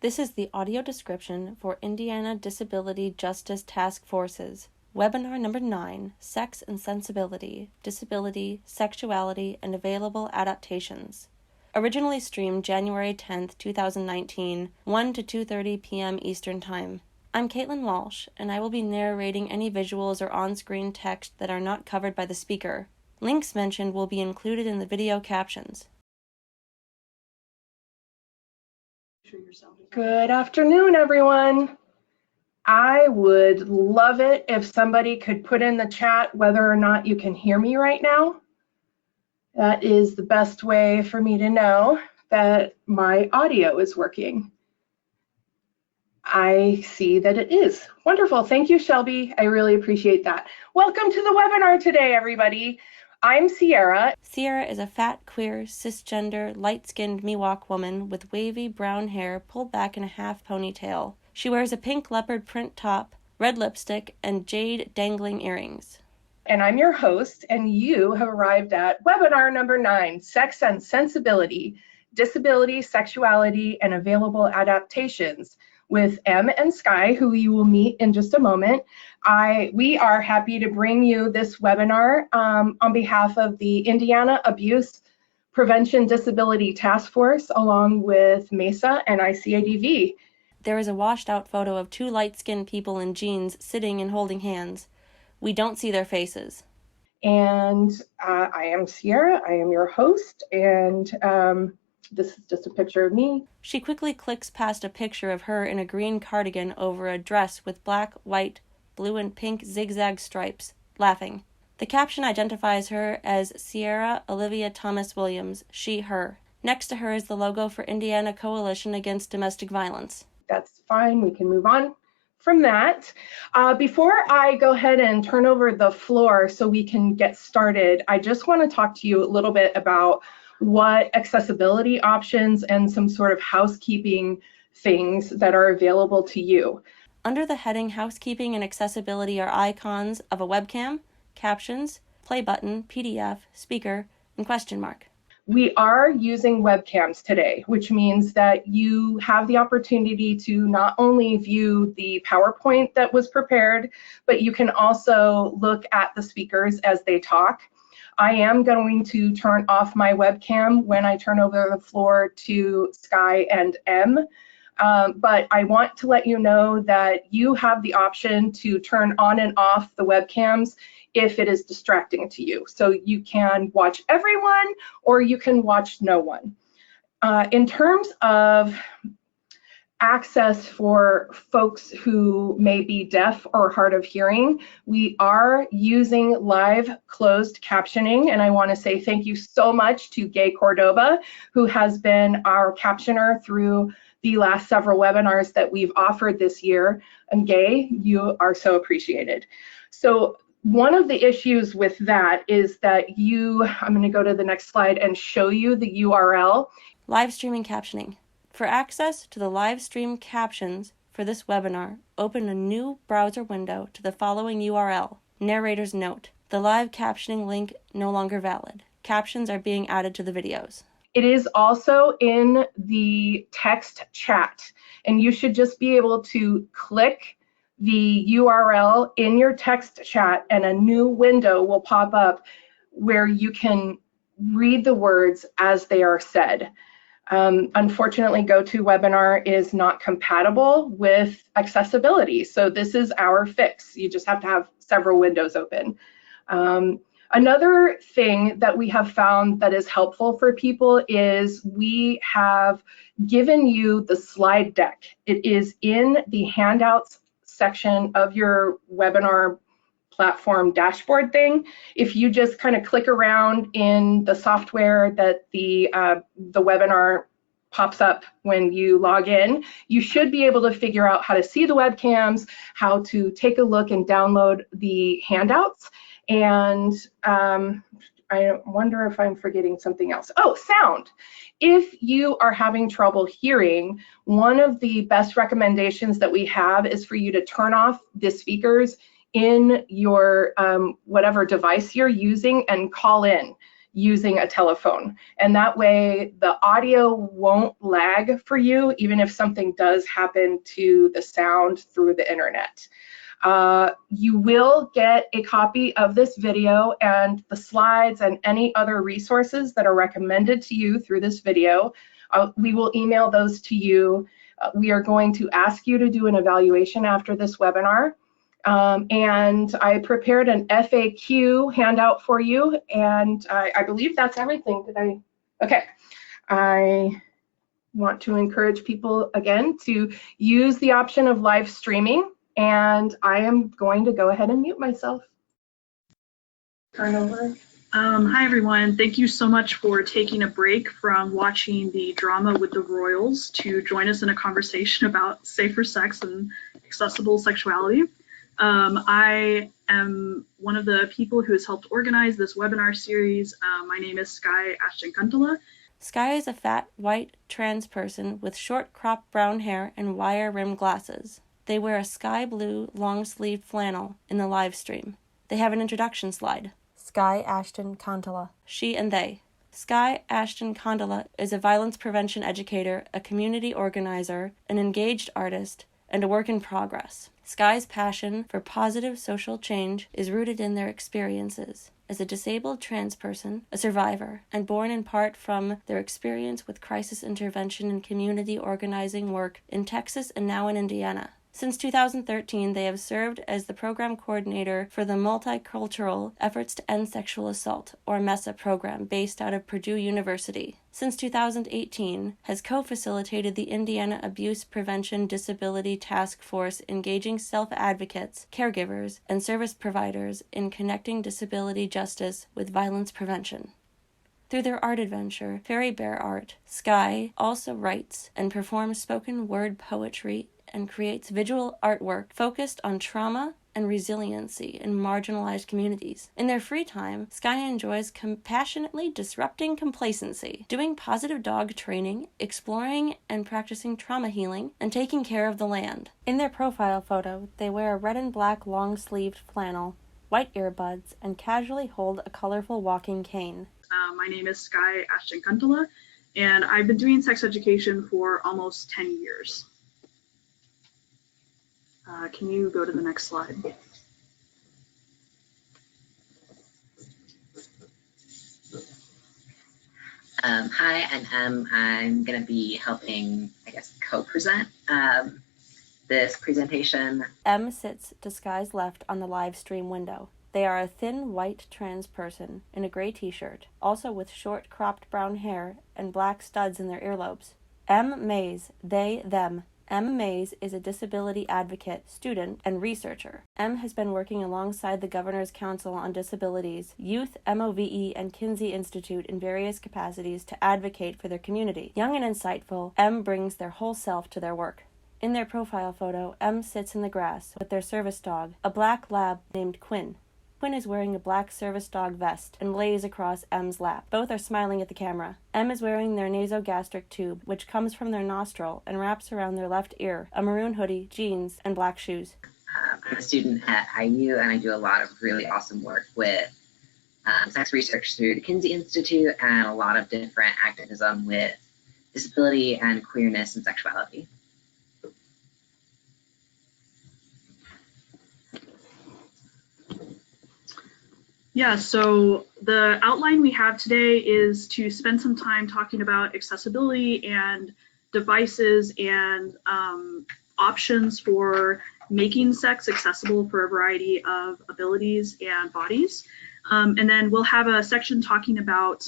This is the audio description for Indiana Disability Justice Task Force's Webinar number 9, Sex and Sensibility, Disability, Sexuality, and Available Adaptations. Originally streamed January 10th, 2019, 1 to 2:30 p.m. Eastern Time. I'm Caitlin Walsh, and I will be narrating any visuals or on-screen text that are not covered by the speaker. Links mentioned will be included in the video captions. Good afternoon, everyone. I would love it if somebody could put in the chat whether or not you can hear me right now. That is the best way for me to know that my audio is working. I see that it is. Wonderful. Thank you, Shelby. I really appreciate that. Welcome to the webinar today, everybody. I'm Cierra. Cierra is a fat, queer, cisgender, light-skinned Miwok woman with wavy brown hair pulled back in a half ponytail. She wears a pink leopard print top, red lipstick, and jade dangling earrings. And I'm your host, and you have arrived at webinar number 9, Sex and Sensibility, Disability, Sexuality, and Available Adaptations, with Em and Skye, who you will meet in just a moment. We are happy to bring you this webinar on behalf of the Indiana Abuse Prevention Disability Task Force, along with MESA and ICADV. There is a washed-out photo of two light-skinned people in jeans sitting and holding hands. We don't see their faces. And I am Cierra, I am your host, and this is just a picture of me. She quickly clicks past a picture of her in a green cardigan over a dress with black, white, blue, and pink zigzag stripes, laughing. The caption identifies her as Sierra Olivia Thomas Williams, she, her. Next to her is the logo for Indiana Coalition Against Domestic Violence. That's fine, we can move on from that. Before I go ahead and turn over the floor so we can get started, I just want to talk to you a little bit about what accessibility options and some sort of housekeeping things that are available to you. Under the heading Housekeeping and Accessibility are icons of a webcam, captions, play button, PDF, speaker, and question mark. We are using webcams today, which means that you have the opportunity to not only view the PowerPoint that was prepared, but you can also look at the speakers as they talk. I am going to turn off my webcam when I turn over the floor to Skye and Em. But I want to let you know that you have the option to turn on and off the webcams if it is distracting to you. So you can watch everyone or you can watch no one. In terms of access for folks who may be deaf or hard of hearing, we are using live closed captioning, and I want to say thank you so much to Gay Cordova, who has been our captioner through the last several webinars that we've offered this year. And Gay, you are so appreciated. So one of the issues with that is that I'm going to go to the next slide and show you the URL. Live streaming captioning. For access to the live stream captions for this webinar, open a new browser window to the following URL. Narrator's note. The live captioning link no longer valid. Captions are being added to the videos. It is also in the text chat, and you should just be able to click the URL in your text chat and a new window will pop up where you can read the words as they are said. Unfortunately, GoToWebinar is not compatible with accessibility, so this is our fix. You just have to have several windows open. Another thing that we have found that is helpful for people is we have given you the slide deck. It is in the handouts section of your webinar platform dashboard thing. If you just kind of click around in the software that the webinar pops up when you log in, you should be able to figure out how to see the webcams, how to take a look and download the handouts. And I wonder if I'm forgetting something else. Oh, sound. If you are having trouble hearing, one of the best recommendations that we have is for you to turn off the speakers in your whatever device you're using and call in. using a telephone. And that way the audio won't lag for you, even if something does happen to the sound through the internet. You will get a copy of this video and the slides and any other resources that are recommended to you through this video. We will email those to you. We are going to ask you to do an evaluation after this webinar. And I prepared an FAQ handout for you, and I believe that's everything. Okay. I want to encourage people again to use the option of live streaming, and I am going to go ahead and mute myself. Turn over. Hi everyone, thank you so much for taking a break from watching the drama with the royals to join us in a conversation about safer sex and accessible sexuality. I am one of the people who has helped organize this webinar series. My name is Skye Ashton Kantola. Skye is a fat, white, trans person with short cropped brown hair and wire-rimmed glasses. They wear a sky blue, long-sleeved flannel in the live stream. They have an introduction slide. Skye Ashton Kantola. She and they. Skye Ashton Kantola is a violence prevention educator, a community organizer, an engaged artist, and a work in progress. Skye's passion for positive social change is rooted in their experiences as a disabled trans person, a survivor, and born in part from their experience with crisis intervention and community organizing work in Texas and now in Indiana. Since 2013, they have served as the program coordinator for the Multicultural Efforts to End Sexual Assault, or MESA program, based out of Purdue University. Since 2018, has co-facilitated the Indiana Abuse Prevention Disability Task Force, engaging self-advocates, caregivers, and service providers in connecting disability justice with violence prevention. Through their art adventure, Fairy Bear Art, Skye also writes and performs spoken word poetry and creates visual artwork focused on trauma and resiliency in marginalized communities. In their free time, Skye enjoys compassionately disrupting complacency, doing positive dog training, exploring and practicing trauma healing, and taking care of the land. In their profile photo, they wear a red and black long-sleeved flannel, white earbuds, and casually hold a colorful walking cane. My name is Skye Ashton Kantola, and I've been doing sex education for almost 10 years. Can you go to the next slide? Hi, I'm Em. I'm going to be helping, co-present this presentation. Em sits to Skye's left on the live stream window. They are a thin, white trans person in a gray t-shirt, also with short, cropped brown hair and black studs in their earlobes. Em Mais, they, them. Em Mais is a disability advocate, student, and researcher. Em has been working alongside the Governor's Council on Disabilities, Youth, MOVE, and Kinsey Institute in various capacities to advocate for their community. Young and insightful, Em brings their whole self to their work. In their profile photo, Em sits in the grass with their service dog, a black lab named Quinn. Quinn is wearing a black service dog vest and lays across Em's lap. Both are smiling at the camera. Em is wearing their nasogastric tube, which comes from their nostril and wraps around their left ear, a maroon hoodie, jeans, and black shoes. I'm a student at IU, and I do a lot of really awesome work with sex research through the Kinsey Institute and a lot of different activism with disability and queerness and sexuality. Yeah, so the outline we have today is to spend some time talking about accessibility and devices and options for making sex accessible for a variety of abilities and bodies. And then we'll have a section talking about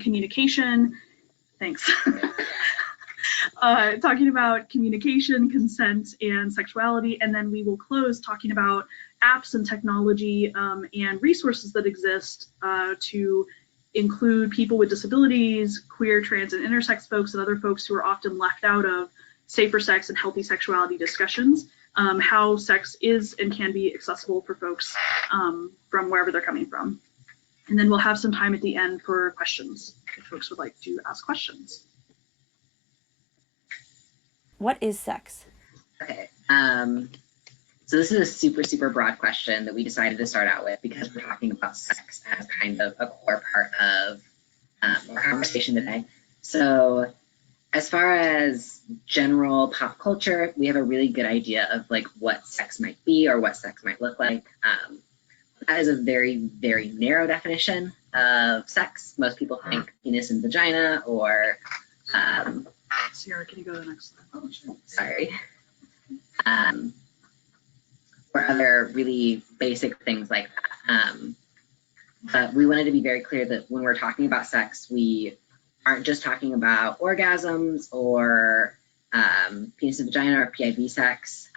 communication. Thanks. Talking about communication, consent, and sexuality, and then we will close talking about apps and technology and resources that exist to include people with disabilities, queer, trans, and intersex folks, and other folks who are often left out of safer sex and healthy sexuality discussions, how sex is and can be accessible for folks from wherever they're coming from. And then we'll have some time at the end for questions, if folks would like to ask questions. What is sex? Okay. So this is a super, super broad question that we decided to start out with because we're talking about sex as kind of a core part of our conversation today. So as far as general pop culture, we have a really good idea of like what sex might be or what sex might look like. That is a very, very narrow definition of sex. Most people think penis and vagina or Sierra, can you go to the next slide? oh, sorry. Or other really basic things like that. But we wanted to be very clear that when we're talking about sex, we aren't just talking about orgasms or penis and vagina or PIV sex.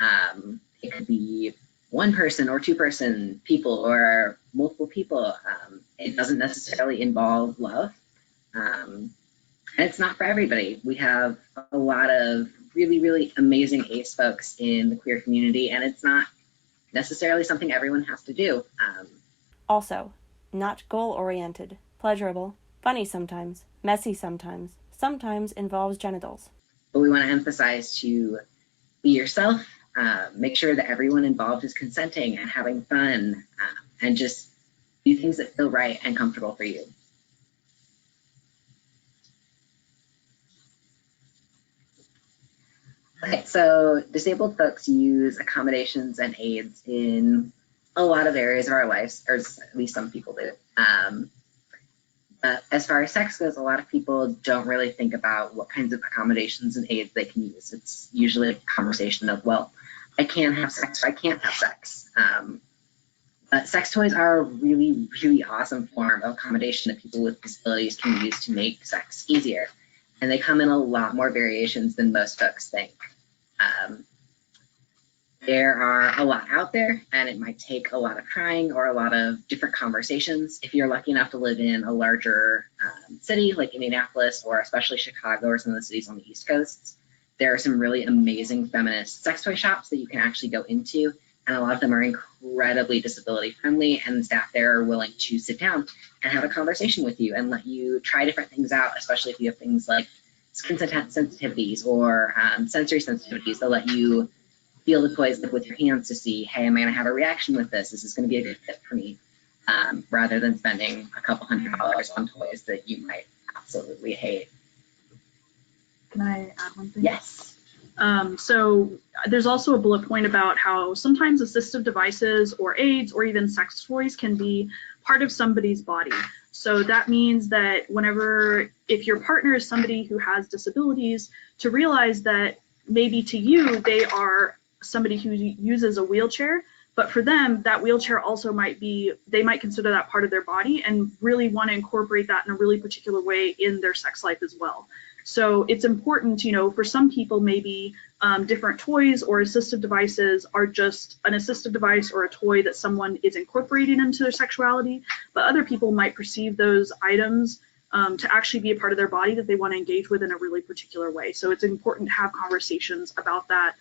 It could be one person or two person people or multiple people. It doesn't necessarily involve love. And it's not for everybody. We have a lot of really, really amazing ace folks in the queer community, and it's not necessarily something everyone has to do. Also, not goal-oriented, pleasurable, funny sometimes, messy sometimes involves genitals. But we want to emphasize to be yourself, make sure that everyone involved is consenting and having fun, and just do things that feel right and comfortable for you. Okay, so disabled folks use accommodations and aids in a lot of areas of our lives, or at least some people do. But as far as sex goes, a lot of people don't really think about what kinds of accommodations and aids they can use. It's usually a conversation of, well, I can have sex or I can't have sex. But sex toys are a really, really awesome form of accommodation that people with disabilities can use to make sex easier. And they come in a lot more variations than most folks think. There are a lot out there, and it might take a lot of trying or a lot of different conversations. If you're lucky enough to live in a larger city like Indianapolis or especially Chicago or some of the cities on the East Coast, there are some really amazing feminist sex toy shops that you can actually go into, and a lot of them are incredibly disability friendly, and the staff there are willing to sit down and have a conversation with you and let you try different things out, especially if you have things like skin sensitivities or sensory sensitivities. They'll let you feel the toys with your hands to see, hey, am I gonna have a reaction with this? Is this gonna be a good fit for me? Rather than spending a couple $100 on toys that you might absolutely hate. Can I add one thing? Yes. So there's also a bullet point about how sometimes assistive devices or aids or even sex toys can be part of somebody's body. So that means that if your partner is somebody who has disabilities, to realize that maybe to you, they are somebody who uses a wheelchair, but for them, that wheelchair also they might consider that part of their body and really want to incorporate that in a really particular way in their sex life as well. So it's important, for some people, maybe different toys or assistive devices are just an assistive device or a toy that someone is incorporating into their sexuality, but other people might perceive those items to actually be a part of their body that they want to engage with in a really particular way. So it's important to have conversations about that.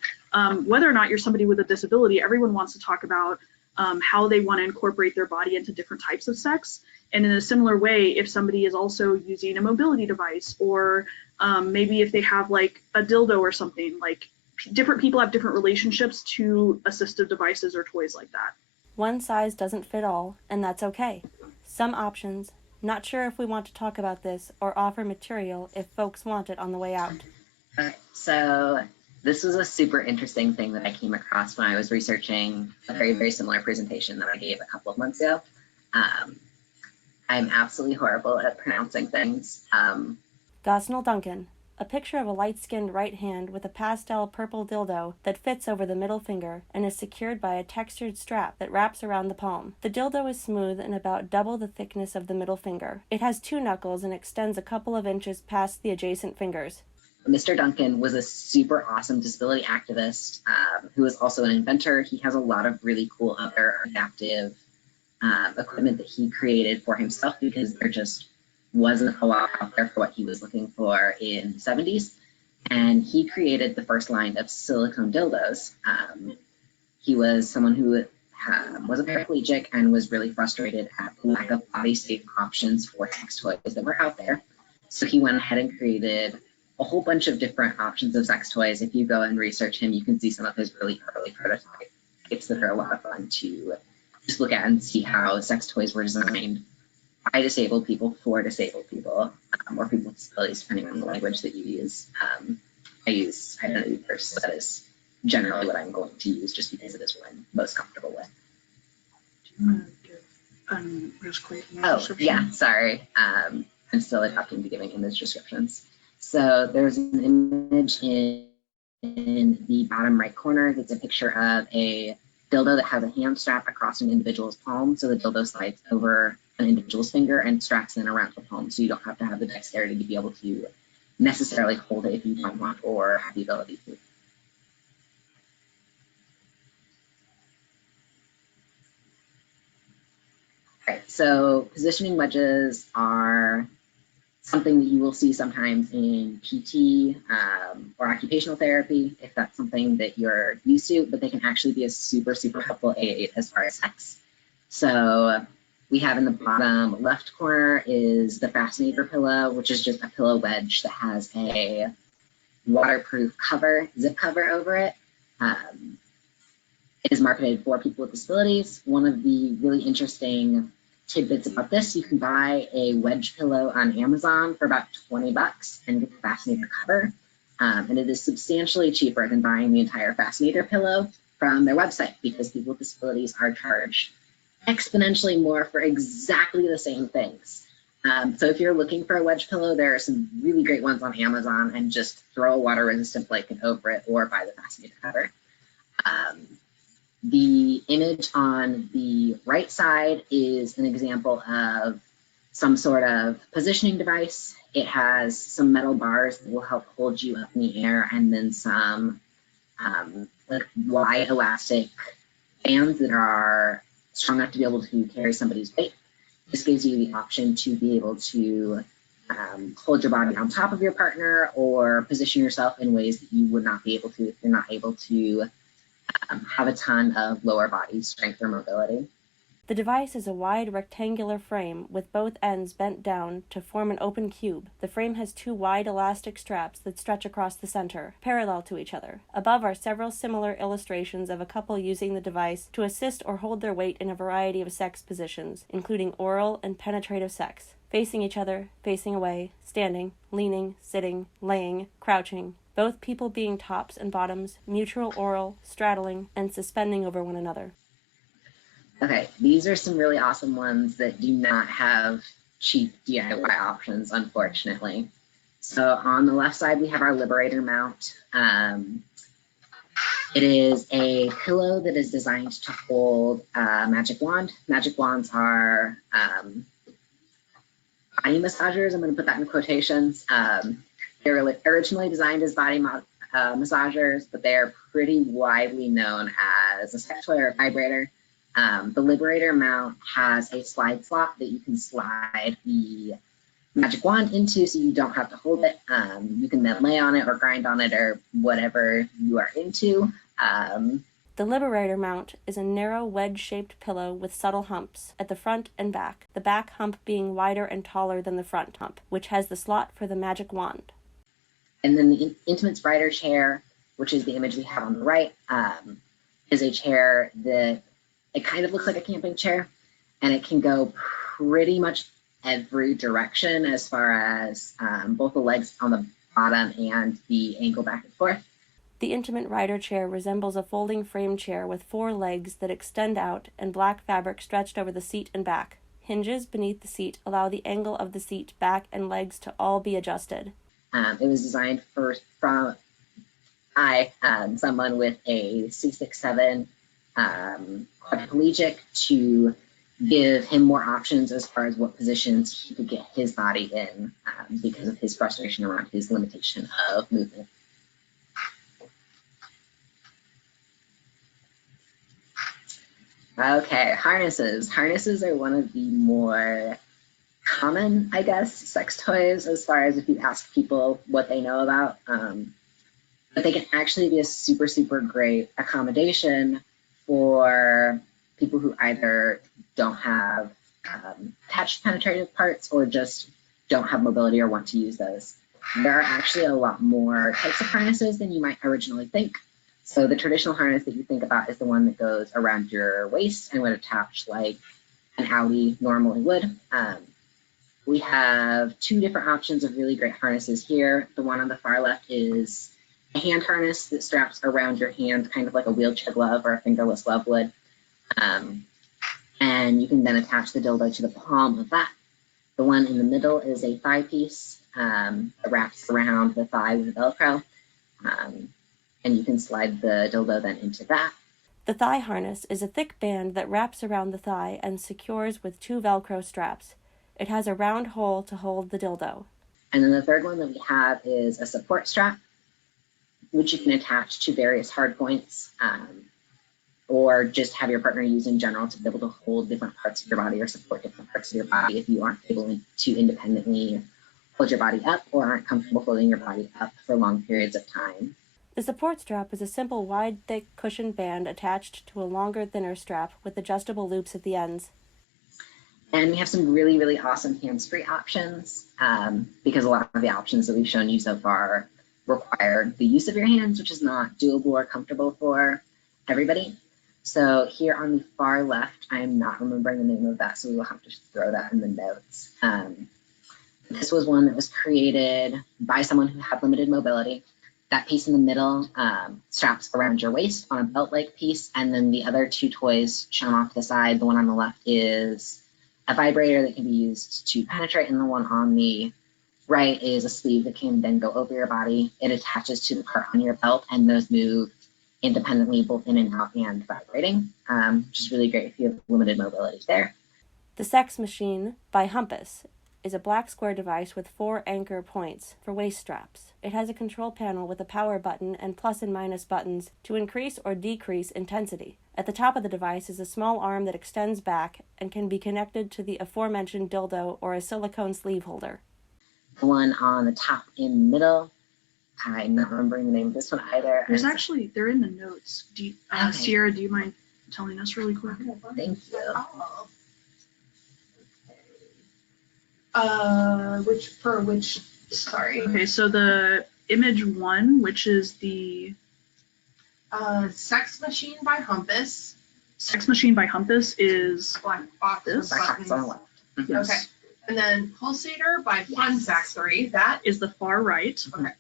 Whether or not you're somebody with a disability, everyone wants to talk about how they want to incorporate their body into different types of sex. And in a similar way, if somebody is also using a mobility device, or maybe if they have like a dildo or something, like different people have different relationships to assistive devices or toys like that. One size doesn't fit all, and that's okay. Some options. Not sure if we want to talk about this or offer material if folks want it on the way out. So this was a super interesting thing that I came across when I was researching a very, very similar presentation that I gave a couple of months ago. I'm absolutely horrible at pronouncing things. Gosnell Duncan. A picture of a light-skinned right hand with a pastel purple dildo that fits over the middle finger and is secured by a textured strap that wraps around the palm. The dildo is smooth and about double the thickness of the middle finger. It has 2 knuckles and extends a couple of inches past the adjacent fingers. Mr. Duncan was a super awesome disability activist who is also an inventor. He has a lot of really cool other adaptive equipment that he created for himself because there just wasn't a lot out there for what he was looking for in the 70s. And he created the first line of silicone dildos. He was someone who was a paraplegic and was really frustrated at the lack of body safe options for sex toys that were out there. So he went ahead and created a whole bunch of different options of sex toys. If you go and research him, you can see some of his really early prototypes. sites that are a lot of fun to just look at and see how sex toys were designed by disabled people for disabled people, or people with disabilities, depending on the language that you use. I use identity first, so that is generally what I'm going to use just because it is what I'm most comfortable with. Do you want to give just quick description? Yeah, sorry. I'm still adapting to giving image descriptions. So there's an image in the bottom right corner that's a picture of a dildo that has a hand strap across an individual's palm. So the dildo slides over an individual's finger and straps in around the palm. So you don't have to have the dexterity to be able to necessarily hold it if you don't want or have the ability to. Right, so positioning wedges are something that you will see sometimes in PT or occupational therapy, if that's something that you're used to, but they can actually be a super, super helpful aid as far as sex. So we have in the bottom left corner is the Fascinator pillow, which is just a pillow wedge that has a waterproof cover, zip cover over it. It is marketed for people with disabilities. One of the really interesting tidbits about this, you can buy a wedge pillow on Amazon for about 20 bucks and get the Fascinator cover. And it is substantially cheaper than buying the entire Fascinator pillow from their website, because people with disabilities are charged exponentially more for exactly the same things. So if you're looking for a wedge pillow, there are some really great ones on Amazon, and just throw a water resistant blanket over it or buy the Fascinator cover. The image on the right side is an example of some sort of positioning device. It has some metal bars that will help hold you up in the air, and then some like wide elastic bands that are strong enough to be able to carry somebody's weight. This gives you the option to be able to hold your body on top of your partner, or position yourself in ways that you would not be able to if you're not able to have a ton of lower body strength or mobility. The device is a wide rectangular frame with both ends bent down to form an open cube. The frame has two wide elastic straps that stretch across the center, parallel to each other. Above are several similar illustrations of a couple using the device to assist or hold their weight in a variety of sex positions, including oral and penetrative sex. Facing each other, facing away, standing, leaning, sitting, laying, crouching, both people being tops and bottoms, mutual oral, straddling, and suspending over one another. Okay, these are some really awesome ones that do not have cheap DIY options, unfortunately. So on the left side, we have our Liberator mount. It is a pillow that is designed to hold a magic wand. Magic wands are body massagers. I'm going to put that in quotations. They're originally designed as body massagers, but they are pretty widely known as a sex toy or a vibrator. The Liberator mount has a slide slot that you can slide the magic wand into, so you don't have to hold it. You can then lay on it or grind on it or whatever you are into. The Liberator mount is a narrow wedge-shaped pillow with subtle humps at the front and back, the back hump being wider and taller than the front hump, which has the slot for the magic wand. And then the Intimate Spider chair, which is the image we have on the right, is a chair that it kind of looks like a camping chair, and it can go pretty much every direction as far as both the legs on the bottom and the angle back and forth. The Intimate Rider chair resembles a folding frame chair with 4 legs that extend out and black fabric stretched over the seat and back. Hinges beneath the seat allow the angle of the seat, back, and legs to all be adjusted. It was designed from someone with a C6-7 quadriplegic to give him more options as far as what positions he could get his body in because of his frustration around his limitation of movement. Okay, harnesses. Harnesses are one of the more common, I guess, sex toys as far as if you ask people what they know about. But they can actually be a super, super great accommodation for people who either don't have attached penetrative parts or just don't have mobility or want to use those. There are actually a lot more types of harnesses than you might originally think. So the traditional harness that you think about is the one that goes around your waist and would attach like an Audi normally would. We have two different options of really great harnesses here. The one on the far left is a hand harness that straps around your hand, kind of like a wheelchair glove or a fingerless glove would. And you can then attach the dildo to the palm of that. The one in the middle is a thigh piece that wraps around the thigh with Velcro. And you can slide the dildo then into that. The thigh harness is a thick band that wraps around the thigh and secures with two Velcro straps. It has a round hole to hold the dildo. And then the third one that we have is a support strap, which you can attach to various hard points, or just have your partner use in general to be able to hold different parts of your body or support different parts of your body if you aren't able to independently hold your body up or aren't comfortable holding your body up for long periods of time. The support strap is a simple, wide, thick cushion band attached to a longer, thinner strap with adjustable loops at the ends. And we have some really, really awesome hands-free options because a lot of the options that we've shown you so far require the use of your hands, which is not doable or comfortable for everybody. So here on the far left, I am not remembering the name of that, so we will have to throw that in the notes. This was one that was created by someone who had limited mobility. That piece in the middle straps around your waist on a belt-like piece, and then the other two toys shown off to the side, the one on the left is a vibrator that can be used to penetrate, and the one on the right is a sleeve that can then go over your body. It attaches to the part on your belt, and those move independently both in and out and vibrating, which is really great if you have limited mobility there. The Sex Machine by Humpus is a black square device with 4 anchor points for waist straps. It has a control panel with a power button and plus and minus buttons to increase or decrease intensity. At the top of the device is a small arm that extends back and can be connected to the aforementioned dildo or a silicone sleeve holder. The one on the top in the middle, I'm not remembering the name of this one either. There's actually, they're in the notes. Okay. Sierra, do you mind telling us really quick? Thank you. Sorry. Okay, so the image 1, which is the Sex Machine by Humpus. Sex Machine by Humpus is Black box this. Black box on the left. Mm-hmm. Yes. Okay. And then Pulsator by Fun Factory. That Is the far right. okay.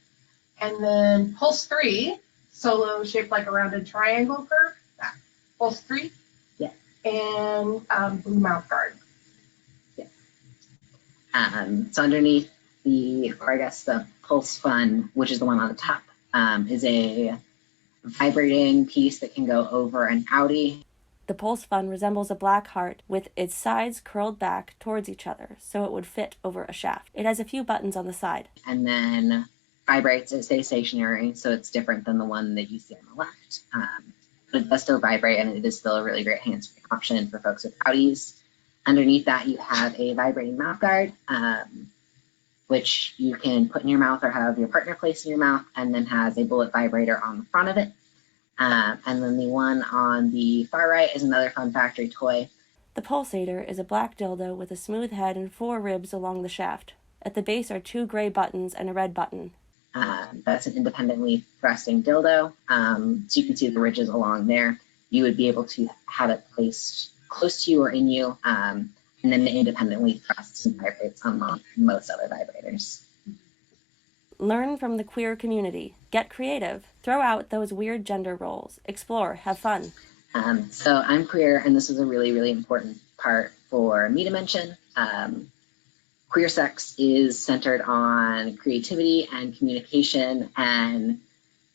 And then Pulse 3, solo shaped like a rounded triangle curve. That. Pulse 3. Yeah. And Blue Mouth Guard. So underneath the, or I guess the Pulse Fun, which is the one on the top, is a vibrating piece that can go over an Audi. The Pulse Fun resembles a black heart with its sides curled back towards each other, so it would fit over a shaft. It has a few buttons on the side. And then vibrates, it stays stationary, so it's different than the one that you see on the left. But it does still vibrate, and it is still a really great hands-free option for folks with Audis. Underneath that, you have a vibrating mouth guard, which you can put in your mouth or have your partner place in your mouth, and then has a bullet vibrator on the front of it. And then the one on the far right is another Fun Factory toy. The Pulsator is a black dildo with a smooth head and 4 ribs along the shaft. At the base are 2 gray buttons and a red button. That's an independently thrusting dildo. So you can see the ridges along there. You would be able to have it placed close to you or in you, and then it independently thrusts and vibrates unlike most other vibrators. Learn from the queer community. Get creative. Throw out those weird gender roles. Explore. Have fun. So I'm queer, and this is a really, really important part for me to mention. Queer sex is centered on creativity and communication and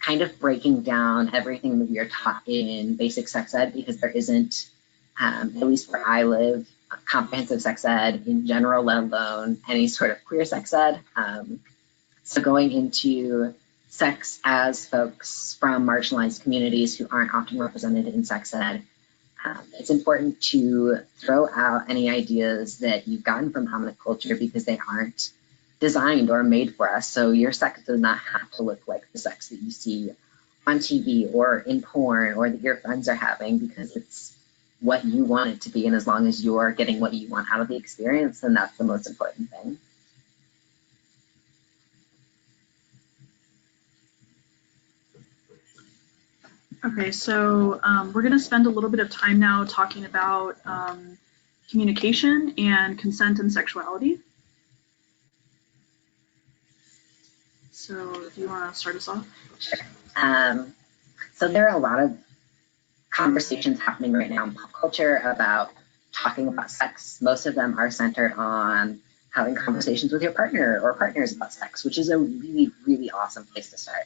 kind of breaking down everything that we are taught in basic sex ed, because there isn't, at least where I live, comprehensive sex ed in general, let alone any sort of queer sex ed. So going into sex as folks from marginalized communities who aren't often represented in sex ed, it's important to throw out any ideas that you've gotten from dominant culture, because they aren't designed or made for us. So your sex does not have to look like the sex that you see on TV or in porn or that your friends are having, because it's what you want it to be. And as long as you're getting what you want out of the experience, then that's the most important thing. Okay, so we're going to spend a little bit of time now talking about communication and consent and sexuality. So do you want to start us off? Sure. So there are a lot of conversations happening right now in pop culture about talking about sex. Most of them are centered on having conversations with your partner or partners about sex, which is a really, really awesome place to start.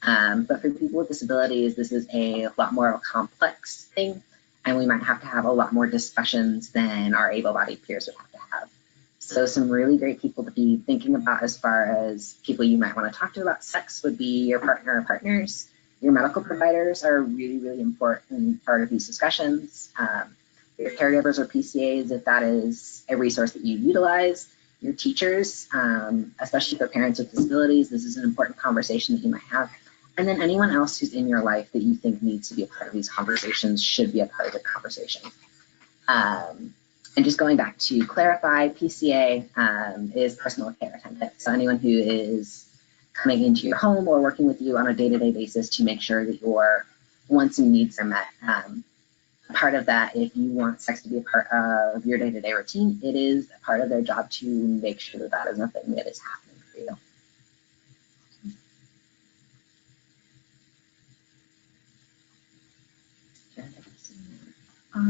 But for people with disabilities, this is a lot more of a complex thing, and we might have to have a lot more discussions than our able-bodied peers would have to have. So some really great people to be thinking about as far as people you might want to talk to about sex would be your partner or partners. Your medical providers are a really, really important part of these discussions. Your caregivers or PCAs, if that is a resource that you utilize. Your teachers, especially for parents with disabilities, this is an important conversation that you might have. And then anyone else who's in your life that you think needs to be a part of these conversations should be a part of the conversation. And just going back to clarify, PCA is personal care attendant. So anyone who is coming into your home or working with you on a day-to-day basis to make sure that your wants and needs are met. Part of that, if you want sex to be a part of your day-to-day routine, it is a part of their job to make sure that that is a thing that is happening for you.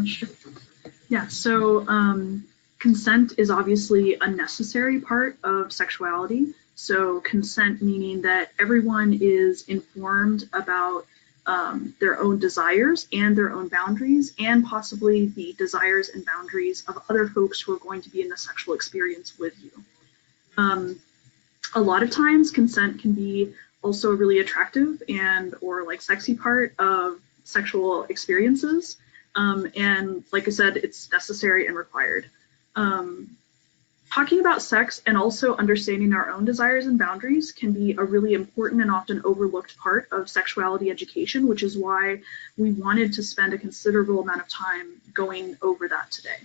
Sure. Yeah, so consent is obviously a necessary part of sexuality. So consent meaning that everyone is informed about their own desires and their own boundaries, and possibly the desires and boundaries of other folks who are going to be in the sexual experience with you. A lot of times consent can be also a really attractive and or like sexy part of sexual experiences. And like I said, it's necessary and required. Talking about sex and also understanding our own desires and boundaries can be a really important and often overlooked part of sexuality education, which is why we wanted to spend a considerable amount of time going over that today.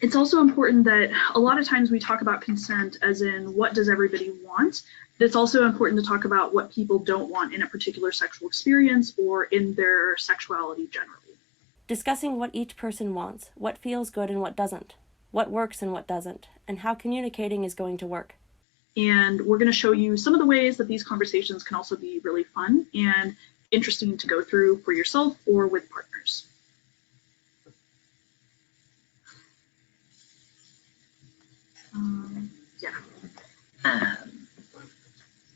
It's also important that a lot of times we talk about consent as in what does everybody want. It's also important to talk about what people don't want in a particular sexual experience or in their sexuality generally. Discussing what each person wants, what feels good and what doesn't, what works and what doesn't, and how communicating is going to work. And we're going to show you some of the ways that these conversations can also be really fun and interesting to go through for yourself or with partners.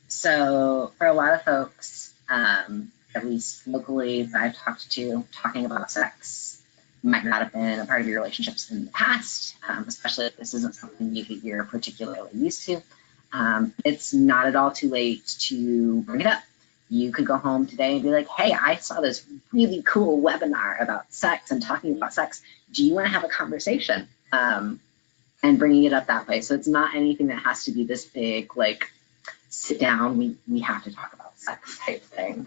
So for a lot of folks, at least locally that I've talked to, talking about sex might not have been a part of your relationships in the past, especially if this isn't something that you're particularly used to. It's not at all too late to bring it up. You could go home today and be like, hey, I saw this really cool webinar about sex and talking about sex. Do you want to have a conversation? And bringing it up that way. So it's not anything that has to be this big, like, sit down, we have to talk about sex type thing.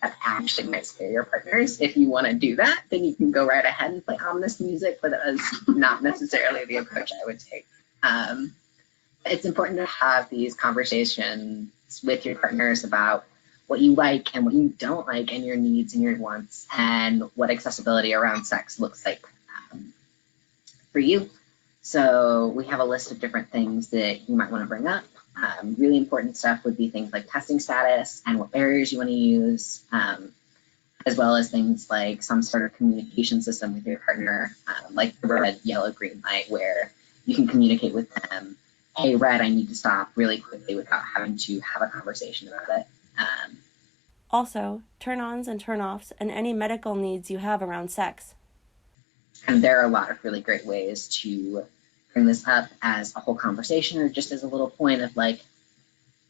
That actually might scare your partners. If you want to do that, then you can go right ahead and play ominous music, but that is not necessarily the approach I would take. It's important to have these conversations with your partners about what you like and what you don't like and your needs and your wants and what accessibility around sex looks like for you. So we have a list of different things that you might want to bring up. Really important stuff would be things like testing status and what barriers you want to use, as well as things like some sort of communication system with your partner, like the red, yellow, green light, where you can communicate with them, hey, red, I need to stop really quickly without having to have a conversation about it. Also, turn-ons and turn-offs and any medical needs you have around sex. And there are a lot of really great ways to bring this up as a whole conversation or just as a little point of like,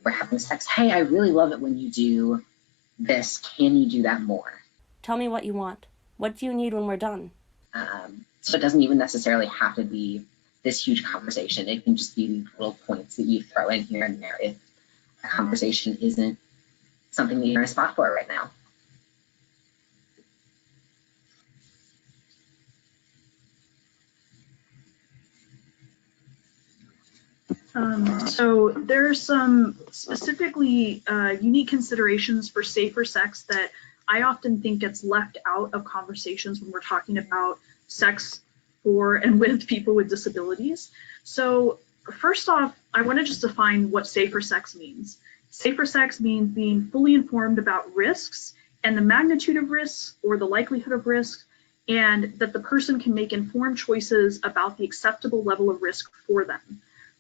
we're having sex. Hey, I really love it when you do this. Can you do that more? Tell me what you want. What do you need when we're done? So it doesn't even necessarily have to be this huge conversation. It can just be these little points that you throw in here and there if a conversation isn't something that you're in a spot for right now. So there are some specifically unique considerations for safer sex that I often think gets left out of conversations when we're talking about sex for and with people with disabilities. So first off, I want to just define what safer sex means. Safer sex means being fully informed about risks and the magnitude of risks or the likelihood of risk, and that the person can make informed choices about the acceptable level of risk for them.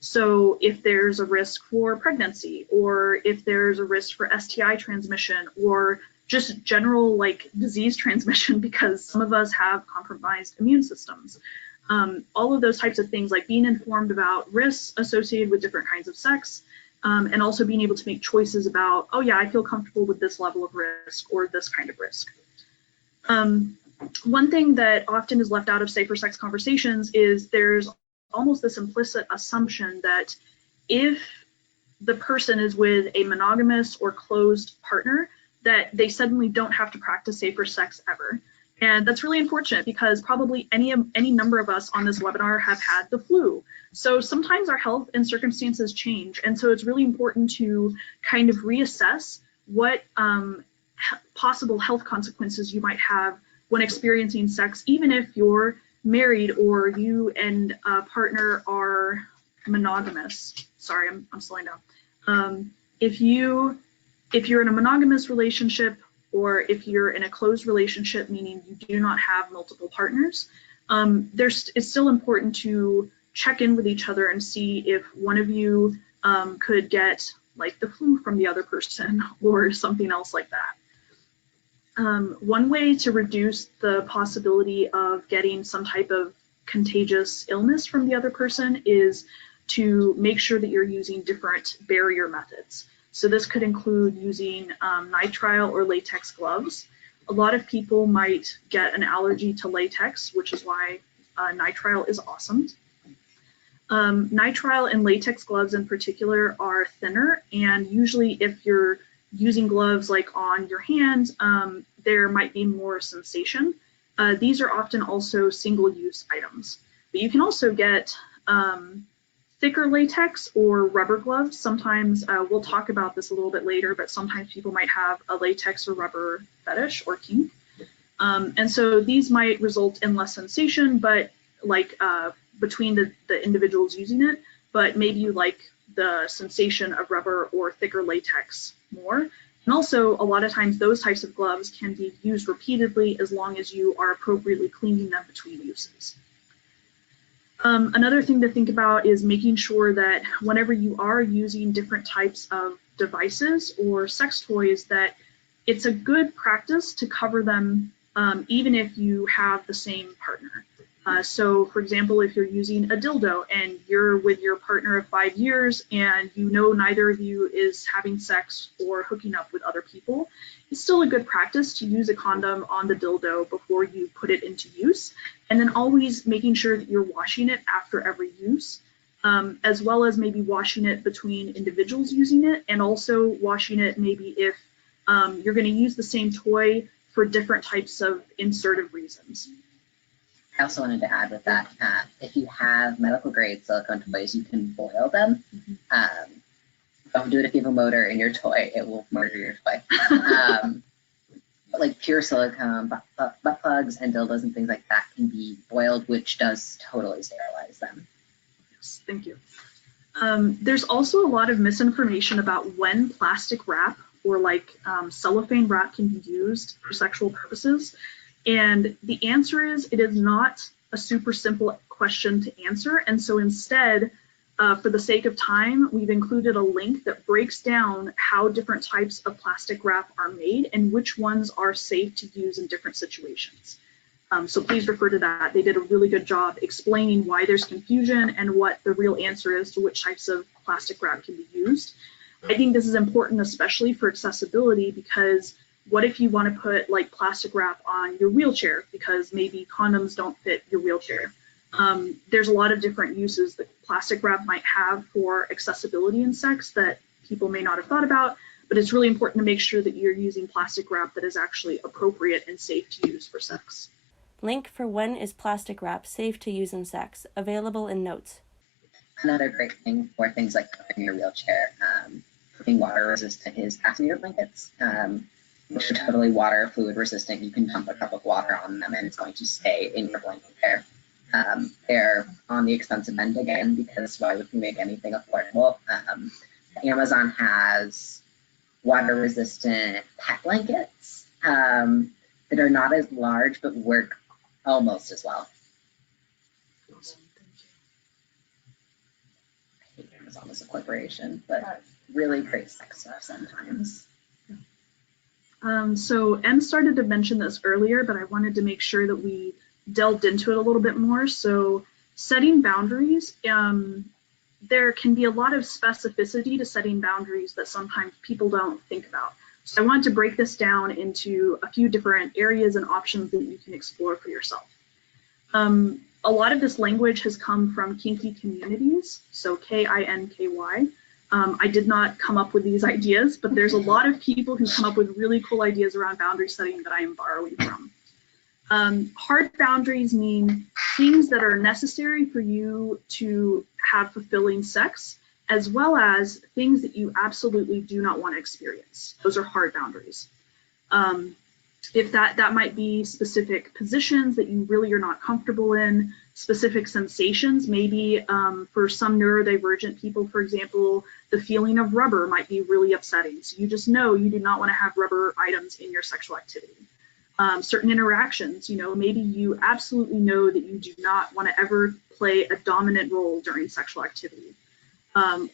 So if there's a risk for pregnancy, or if there's a risk for STI transmission, or just general like disease transmission, because some of us have compromised immune systems. All of those types of things, like being informed about risks associated with different kinds of sex, and also being able to make choices about, oh yeah, I feel comfortable with this level of risk or this kind of risk. One thing that often is left out of safer sex conversations is there's almost this implicit assumption that if the person is with a monogamous or closed partner, that they suddenly don't have to practice safer sex ever. And that's really unfortunate, because probably any number of us on this webinar have had the flu. So sometimes our health and circumstances change. And so it's really important to kind of reassess what possible health consequences you might have when experiencing sex, even if you're married or you and a partner are monogamous. Sorry, I'm slowing down. If you're in a monogamous relationship, or if you're in a closed relationship, meaning you do not have multiple partners, it's still important to check in with each other and see if one of you could get like the flu from the other person or something else like that. One way to reduce the possibility of getting some type of contagious illness from the other person is to make sure that you're using different barrier methods. So this could include using nitrile or latex gloves. A lot of people might get an allergy to latex, which is why nitrile is awesome. Nitrile and latex gloves in particular are thinner, and usually if you're using gloves like on your hands, there might be more sensation. These are often also single-use items, but you can also get thicker latex or rubber gloves. Sometimes we'll talk about this a little bit later, but sometimes people might have a latex or rubber fetish or kink. And so these might result in less sensation, but like between the individuals using it, but maybe you like the sensation of rubber or thicker latex more. And also, a lot of times those types of gloves can be used repeatedly as long as you are appropriately cleaning them between uses. Another thing to think about is making sure that whenever you are using different types of devices or sex toys, that it's a good practice to cover them even if you have the same partner. So for example, if you're using a dildo and you're with your partner of 5 years and you know neither of you is having sex or hooking up with other people, it's still a good practice to use a condom on the dildo before you put it into use, and then always making sure that you're washing it after every use, as well as maybe washing it between individuals using it, and also washing it maybe if you're going to use the same toy for different types of insertive reasons. I also wanted to add with that, if you have medical grade silicone toys, you can boil them. Don't do it if you have a motor in your toy, it will murder your toy. But like pure silicone, butt plugs and dildos and things like that can be boiled, which does totally sterilize them. Yes, thank you. There's also a lot of misinformation about when plastic wrap or like cellophane wrap can be used for sexual purposes. And the answer is, it is not a super simple question to answer. And so instead, for the sake of time, we've included a link that breaks down how different types of plastic wrap are made and which ones are safe to use in different situations. So please refer to that. They did a really good job explaining why there's confusion and what the real answer is to which types of plastic wrap can be used. I think this is important, especially for accessibility, because what if you want to put like plastic wrap on your wheelchair because maybe condoms don't fit your wheelchair? There's a lot of different uses that plastic wrap might have for accessibility in sex that people may not have thought about, but it's really important to make sure that you're using plastic wrap that is actually appropriate and safe to use for sex. Link for when is plastic wrap safe to use in sex, available in notes. Another great thing for things like in your wheelchair, being water resistant is passenger blankets, which are totally water fluid resistant. You can dump a cup of water on them and it's going to stay in your blanket there. They're on the expensive end again, because why would we make anything affordable? Amazon has water resistant pet blankets that are not as large but work almost as well. I hate Amazon as a corporation, but really great sex stuff sometimes. So Em started to mention this earlier, but I wanted to make sure that we delved into it a little bit more. So setting boundaries, there can be a lot of specificity to setting boundaries that sometimes people don't think about. So I wanted to break this down into a few different areas and options that you can explore for yourself. A lot of this language has come from kinky communities, so K-I-N-K-Y. I did not come up with these ideas, but there's a lot of people who come up with really cool ideas around boundary setting that I am borrowing from. Hard boundaries mean things that are necessary for you to have fulfilling sex, as well as things that you absolutely do not want to experience. Those are hard boundaries. If that might be specific positions that you really are not comfortable in, specific sensations, maybe for some neurodivergent people, for example, the feeling of rubber might be really upsetting. So you just know you do not want to have rubber items in your sexual activity. Certain interactions, maybe you absolutely know that you do not want to ever play a dominant role during sexual activity.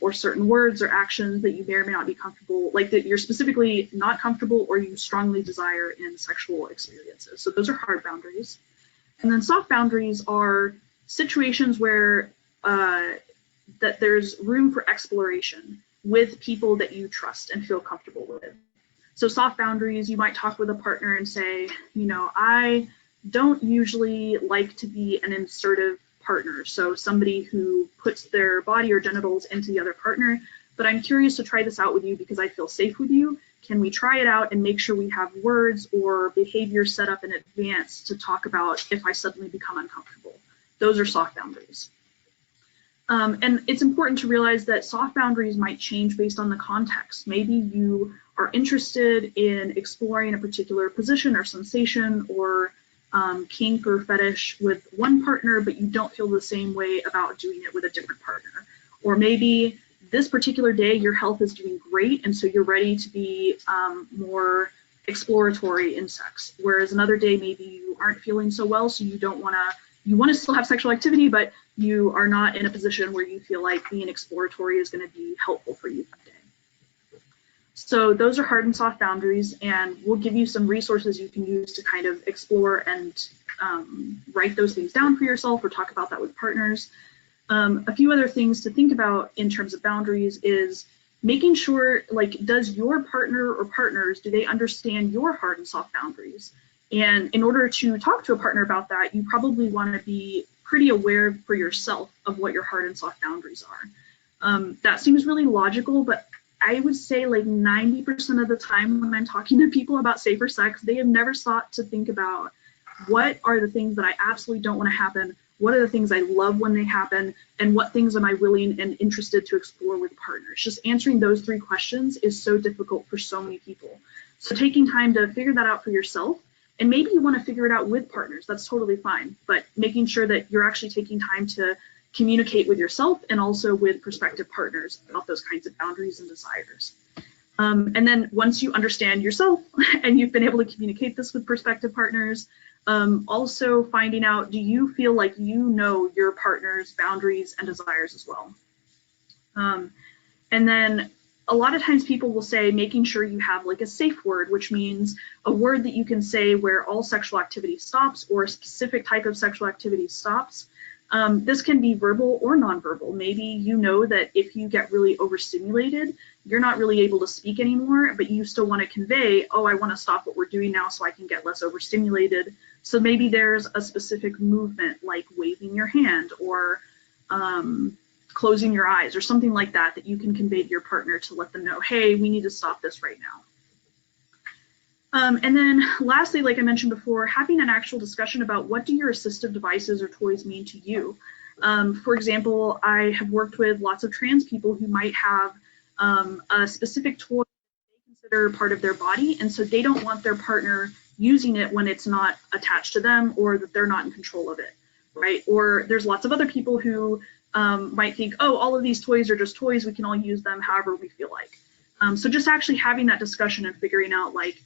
Or certain words or actions that you may or may not be comfortable, like that you're specifically not comfortable or you strongly desire in sexual experiences. So those are hard boundaries. And then soft boundaries are situations where that there's room for exploration with people that you trust and feel comfortable with. So soft boundaries, you might talk with a partner and say, I don't usually like to be an insertive partner, so somebody who puts their body or genitals into the other partner, but I'm curious to try this out with you because I feel safe with you. Can we try it out and make sure we have words or behavior set up in advance to talk about if I suddenly become uncomfortable? Those are soft boundaries. And it's important to realize that soft boundaries might change based on the context. Maybe you are interested in exploring a particular position or sensation or kink or fetish with one partner, but you don't feel the same way about doing it with a different partner. Or maybe this particular day your health is doing great, and so you're ready to be more exploratory in sex. Whereas another day maybe you aren't feeling so well, so you want to still have sexual activity, but you are not in a position where you feel like being exploratory is going to be helpful for you that day. So those are hard and soft boundaries, and we'll give you some resources you can use to kind of explore and write those things down for yourself or talk about that with partners. A few other things to think about in terms of boundaries is making sure, like, does your partner or partners, do they understand your hard and soft boundaries? And in order to talk to a partner about that, you probably want to be pretty aware for yourself of what your hard and soft boundaries are. That seems really logical, but I would say like 90% of the time when I'm talking to people about safer sex, they have never sought to think about what are the things that I absolutely don't want to happen, what are the things I love when they happen, and what things am I willing and interested to explore with partners. Just answering those three questions is so difficult for so many people. So taking time to figure that out for yourself, and maybe you want to figure it out with partners, that's totally fine, but making sure that you're actually taking time to communicate with yourself and also with prospective partners about those kinds of boundaries and desires. And then once you understand yourself and you've been able to communicate this with prospective partners, also finding out, do you feel like you know your partner's boundaries and desires as well? And then a lot of times people will say making sure you have like a safe word, which means a word that you can say where all sexual activity stops or a specific type of sexual activity stops. This can be verbal or nonverbal. Maybe you know that if you get really overstimulated, you're not really able to speak anymore, but you still want to convey, oh, I want to stop what we're doing now so I can get less overstimulated. So maybe there's a specific movement like waving your hand or closing your eyes or something like that that you can convey to your partner to let them know, hey, we need to stop this right now. And then lastly, like I mentioned before, having an actual discussion about what do your assistive devices or toys mean to you. For example, I have worked with lots of trans people who might have a specific toy they consider part of their body, and so they don't want their partner using it when it's not attached to them or that they're not in control of it, right? Or there's lots of other people who might think, oh, all of these toys are just toys, we can all use them however we feel like. So just actually having that discussion and figuring out, like,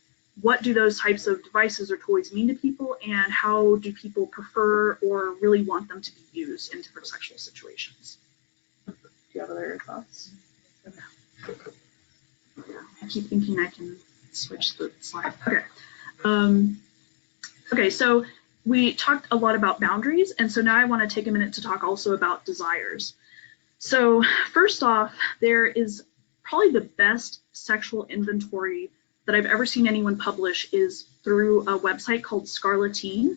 what do those types of devices or toys mean to people, and how do people prefer or really want them to be used in different sexual situations? Do you have other thoughts? I keep thinking I can switch the slide. Okay. Okay, so we talked a lot about boundaries, and so now I want to take a minute to talk also about desires. So first off, there is probably the best sexual inventory that I've ever seen anyone publish is through a website called Scarleteen.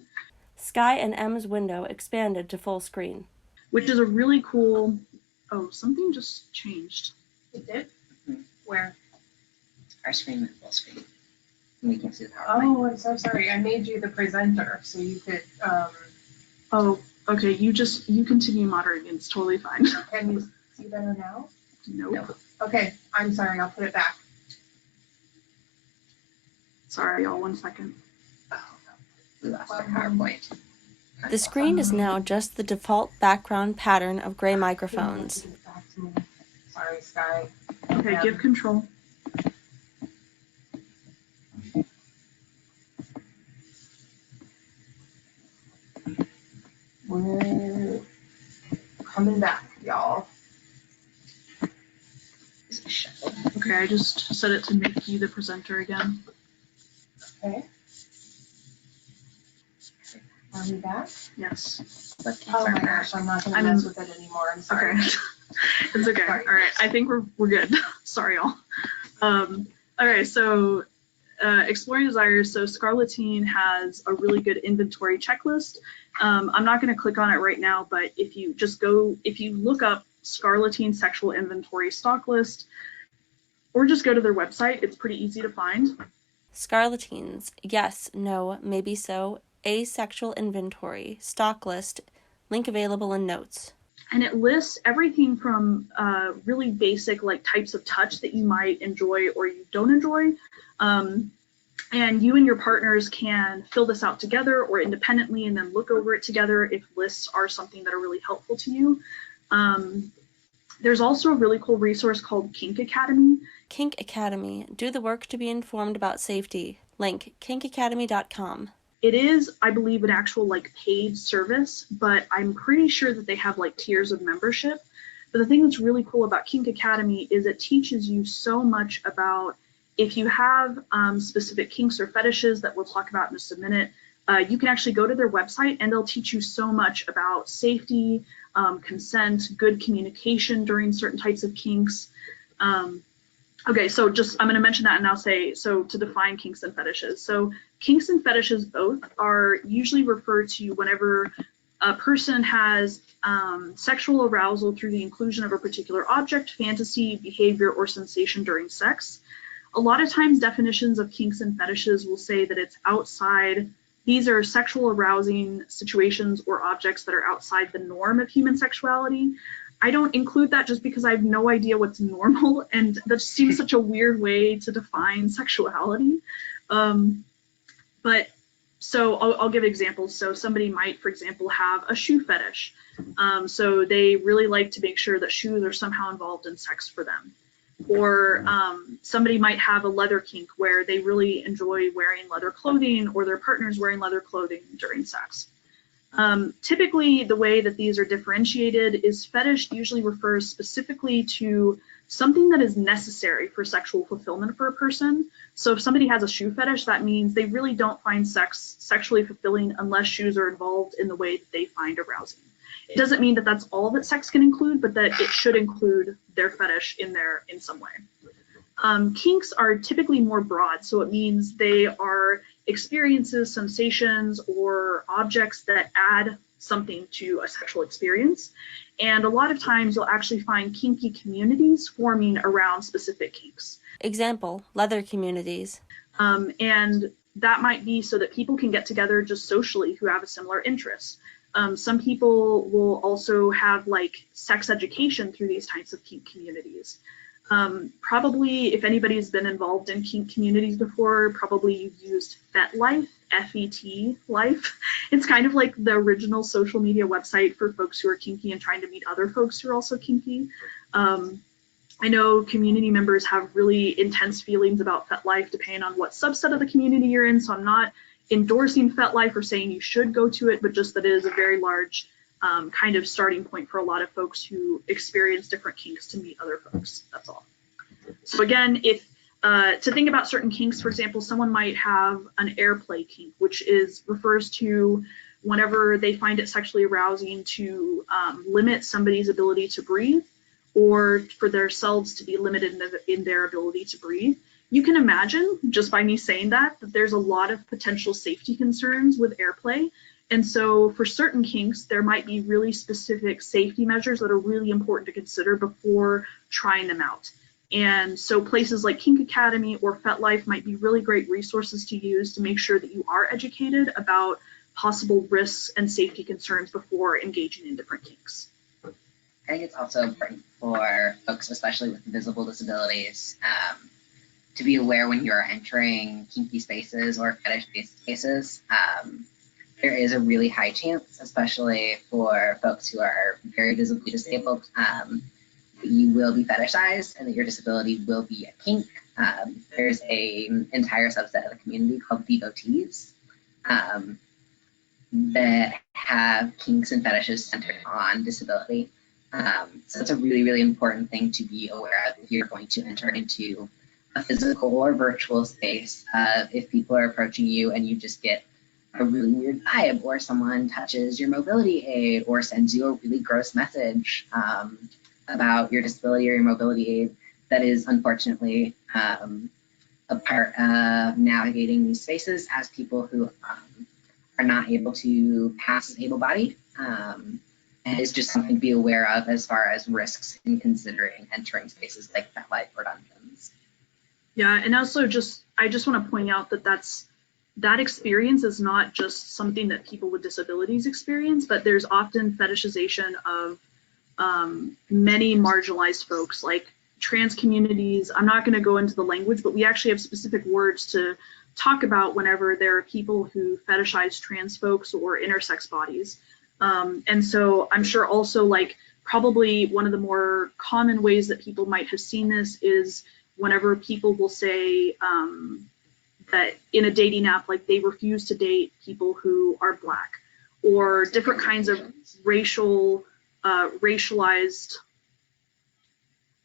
Skye and Em's window expanded to full screen. Which is a really cool, oh, something just changed. It did? Mhm. Where? Our screen went full screen. We can see the PowerPoint. Oh, I'm so sorry. I made you the presenter so you could, Oh, okay, you continue moderating, it's totally fine. can you see better now? Nope. No. Okay, I'm sorry, I'll put it back. Sorry, y'all, 1 second. Oh, no. We lost our PowerPoint. The screen is now just the default background pattern of gray microphones. Back to me. Sorry, Skye. Okay, give control. We're coming back, y'all. Is it shuffled? Okay, I just set it to make you the presenter again. Okay. Are we back? Yes. What things Oh are my back? gosh, I'm not gonna mess with it anymore. I'm sorry. Okay. It's okay. Sorry. All right, I think we're good. Sorry, y'all. Okay, so exploring desires. So Scarleteen has a really good inventory checklist. I'm not going to click on it right now, but if you look up Scarleteen sexual inventory stock list, or just go to their website, it's pretty easy to find. Scarleteen's yes, no, maybe so, asexual inventory, stock list, link available in notes. And it lists everything from really basic like types of touch that you might enjoy or you don't enjoy. And you and your partners can fill this out together or independently and then look over it together if lists are something that are really helpful to you. There's also a really cool resource called Kink Academy. Kink Academy, do the work to be informed about safety. Link, kinkacademy.com. It is, I believe, an actual like paid service, but I'm pretty sure that they have like tiers of membership. But the thing that's really cool about Kink Academy is it teaches you so much about if you have specific kinks or fetishes that we'll talk about in just a minute, you can actually go to their website and they'll teach you so much about safety, consent, good communication during certain types of kinks. Okay, so I'm going to mention that and I'll say, so to define kinks and fetishes. So kinks and fetishes both are usually referred to whenever a person has sexual arousal through the inclusion of a particular object, fantasy, behavior, or sensation during sex. A lot of times definitions of kinks and fetishes will say that it's outside, these are sexual arousing situations or objects that are outside the norm of human sexuality. I don't include that just because I have no idea what's normal, and that seems such a weird way to define sexuality. But so I'll give examples. So somebody might, for example, have a shoe fetish. So they really like to make sure that shoes are somehow involved in sex for them. Or somebody might have a leather kink where they really enjoy wearing leather clothing or their partner's wearing leather clothing during sex. Typically, the way that these are differentiated is fetish usually refers specifically to something that is necessary for sexual fulfillment for a person. So if somebody has a shoe fetish, that means they really don't find sex sexually fulfilling unless shoes are involved in the way that they find arousing. It doesn't mean that that's all that sex can include, but that it should include their fetish in some way. Kinks are typically more broad, so it means they are experiences, sensations, or objects that add something to a sexual experience. And a lot of times you'll actually find kinky communities forming around specific kinks. Example, leather communities. And that might be so that people can get together just socially who have a similar interest. Some people will also have like sex education through these types of kink communities. Probably, if anybody's been involved in kink communities before, probably you've used FetLife, F-E-T Life. It's kind of like the original social media website for folks who are kinky and trying to meet other folks who are also kinky. I know community members have really intense feelings about FetLife depending on what subset of the community you're in, so I'm not endorsing FetLife or saying you should go to it, but just that it is a very large kind of starting point for a lot of folks who experience different kinks to meet other folks. That's all. So again, if to think about certain kinks, for example, someone might have an airplay kink, which refers to whenever they find it sexually arousing to limit somebody's ability to breathe, or for themselves to be limited in their ability to breathe. You can imagine, just by me saying that there's a lot of potential safety concerns with airplay. And so for certain kinks, there might be really specific safety measures that are really important to consider before trying them out. And so places like Kink Academy or FetLife might be really great resources to use to make sure that you are educated about possible risks and safety concerns before engaging in different kinks. I think it's also important for folks, especially with visible disabilities, to be aware when you're entering kinky spaces or fetish-based spaces. There is a really high chance, especially for folks who are very visibly disabled, that you will be fetishized and that your disability will be a kink. There's an entire subset of the community called devotees that have kinks and fetishes centered on disability. So it's a really, really important thing to be aware of if you're going to enter into a physical or virtual space. If people are approaching you and you just get a really weird vibe, or someone touches your mobility aid or sends you a really gross message about your disability or your mobility aid, that is unfortunately a part of navigating these spaces as people who are not able to pass as able-bodied. And it's just something to be aware of as far as risks in considering entering spaces like FetLife or dungeons. Yeah, and also I just want to point out that experience is not just something that people with disabilities experience, but there's often fetishization of many marginalized folks, like trans communities. I'm not going to go into the language, but we actually have specific words to talk about whenever there are people who fetishize trans folks or intersex bodies. And so I'm sure also, like, probably one of the more common ways that people might have seen this is whenever people will say that in a dating app, like, they refuse to date people who are Black, or different kinds of racialized,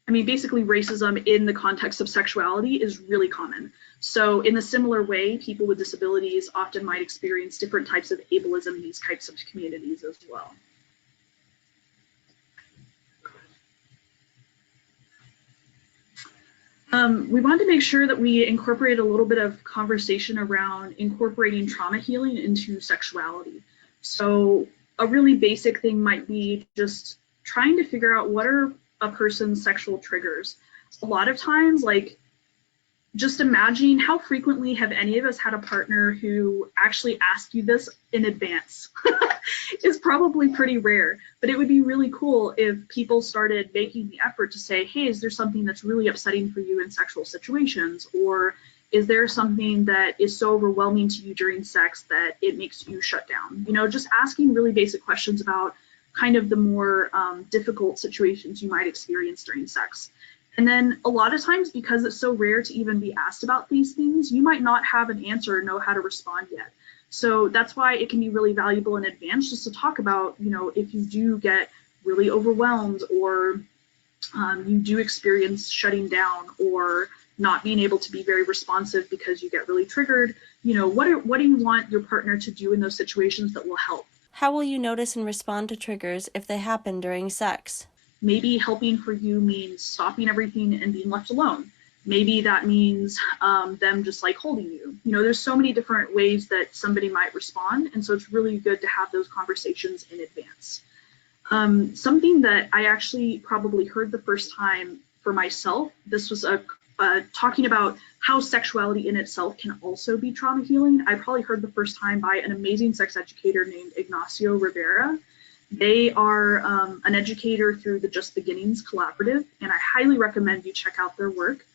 I mean, basically racism in the context of sexuality is really common. So in a similar way, people with disabilities often might experience different types of ableism in these types of communities as well. We wanted to make sure that we incorporate a little bit of conversation around incorporating trauma healing into sexuality. So a really basic thing might be just trying to figure out what are a person's sexual triggers. A lot of times, like, just imagining how frequently have any of us had a partner who actually asked you this in advance. It's probably pretty rare, but it would be really cool if people started making the effort to say, hey, is there something that's really upsetting for you in sexual situations? Or is there something that is so overwhelming to you during sex that it makes you shut down? You know, just asking really basic questions about kind of the more difficult situations you might experience during sex. And then a lot of times, because it's so rare to even be asked about these things, you might not have an answer or know how to respond yet. So that's why it can be really valuable in advance just to talk about, you know, if you do get really overwhelmed, or you do experience shutting down or not being able to be very responsive because you get really triggered, you know, what do you want your partner to do in those situations that will help? How will you notice and respond to triggers if they happen during sex? Maybe helping for you means stopping everything and being left alone. Maybe that means them just like holding you. You know, there's so many different ways that somebody might respond. And so it's really good to have those conversations in advance. Something that I actually probably heard the first time for myself, this was a talking about how sexuality in itself can also be trauma healing. I probably heard the first time by an amazing sex educator named Ignacio Rivera. They are an educator through the Just Beginnings Collaborative, and I highly recommend you check out their work.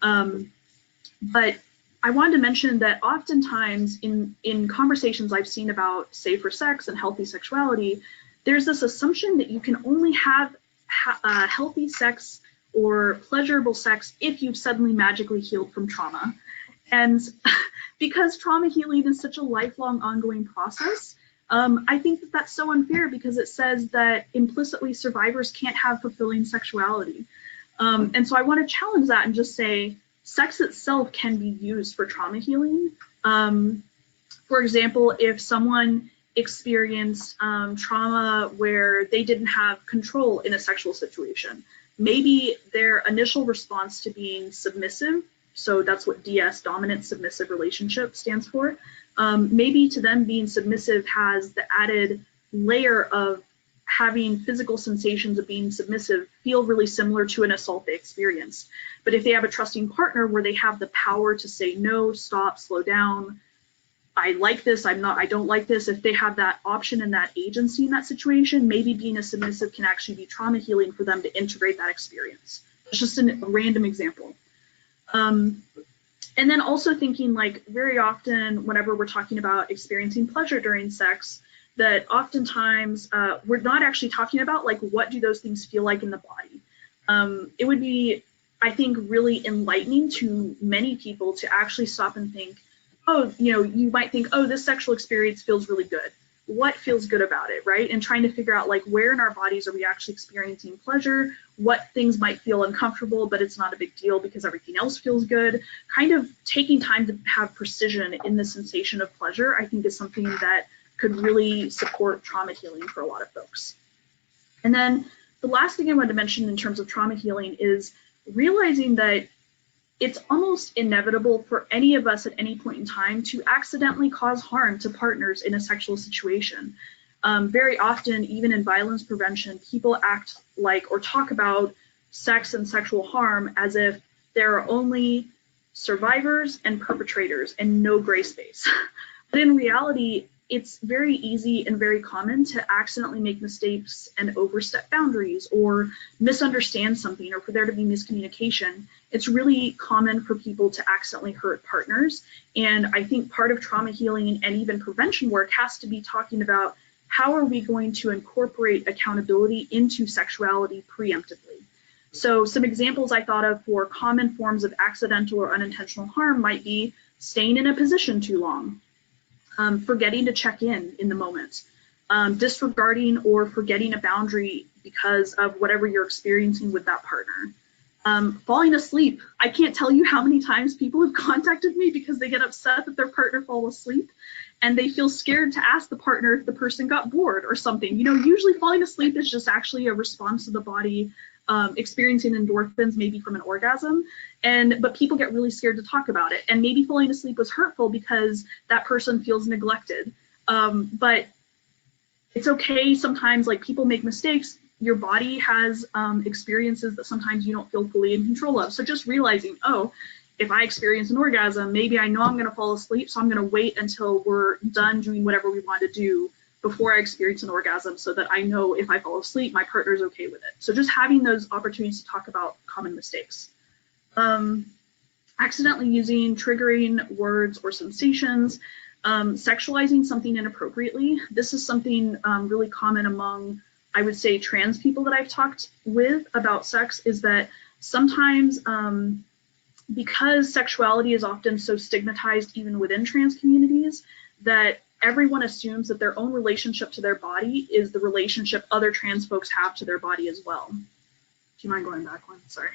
But I wanted to mention that oftentimes in conversations I've seen about safer sex and healthy sexuality, there's this assumption that you can only have healthy sex or pleasurable sex if you've suddenly magically healed from trauma. And because trauma healing is such a lifelong ongoing process, I think that that's so unfair, because it says that implicitly survivors can't have fulfilling sexuality. And so I want to challenge that and just say sex itself can be used for trauma healing. For example, if someone experienced trauma where they didn't have control in a sexual situation, maybe their initial response to being submissive, so that's what DS, dominant submissive relationship, stands for, maybe to them being submissive has the added layer of having physical sensations of being submissive feel really similar to an assault they experienced. But if they have a trusting partner where they have the power to say no, stop, slow down, I like this, I don't like this, if they have that option and that agency in that situation, maybe being a submissive can actually be trauma healing for them to integrate that experience. It's just a random example. And then also thinking, like, very often whenever we're talking about experiencing pleasure during sex, that oftentimes we're not actually talking about, like, what do those things feel like in the body. It would be, I think, really enlightening to many people to actually stop and think, oh, you might think, oh, this sexual experience feels really good. What feels good about it, right? And trying to figure out, like, where in our bodies are we actually experiencing pleasure? What things might feel uncomfortable, but it's not a big deal because everything else feels good. Kind of taking time to have precision in the sensation of pleasure, I think, is something that could really support trauma healing for a lot of folks. And then the last thing I wanted to mention in terms of trauma healing is realizing that it's almost inevitable for any of us at any point in time to accidentally cause harm to partners in a sexual situation. Very often, even in violence prevention, people act like or talk about sex and sexual harm as if there are only survivors and perpetrators and no gray space. But in reality, it's very easy and very common to accidentally make mistakes and overstep boundaries or misunderstand something, or for there to be miscommunication. It's really common for people to accidentally hurt partners. And I think part of trauma healing and even prevention work has to be talking about how are we going to incorporate accountability into sexuality preemptively. So some examples I thought of for common forms of accidental or unintentional harm might be staying in a position too long, forgetting to check in the moment, disregarding or forgetting a boundary because of whatever you're experiencing with that partner, falling asleep. I can't tell you how many times people have contacted me because they get upset that their partner falls asleep and they feel scared to ask the partner if the person got bored or something. Usually falling asleep is just actually a response to the body experiencing endorphins, maybe from an orgasm, but people get really scared to talk about it. And maybe falling asleep was hurtful because that person feels neglected. But it's okay sometimes, like, people make mistakes. Your body has experiences that sometimes you don't feel fully in control of. So just realizing, oh, if I experience an orgasm, maybe I know I'm going to fall asleep, so I'm going to wait until we're done doing whatever we want to do before I experience an orgasm, so that I know if I fall asleep, my partner's okay with it. So just having those opportunities to talk about common mistakes. Accidentally using triggering words or sensations, sexualizing something inappropriately. This is something really common among, I would say, trans people that I've talked with about sex, is that sometimes because sexuality is often so stigmatized even within trans communities, that everyone assumes that their own relationship to their body is the relationship other trans folks have to their body as well. Do you mind going back one? Sorry.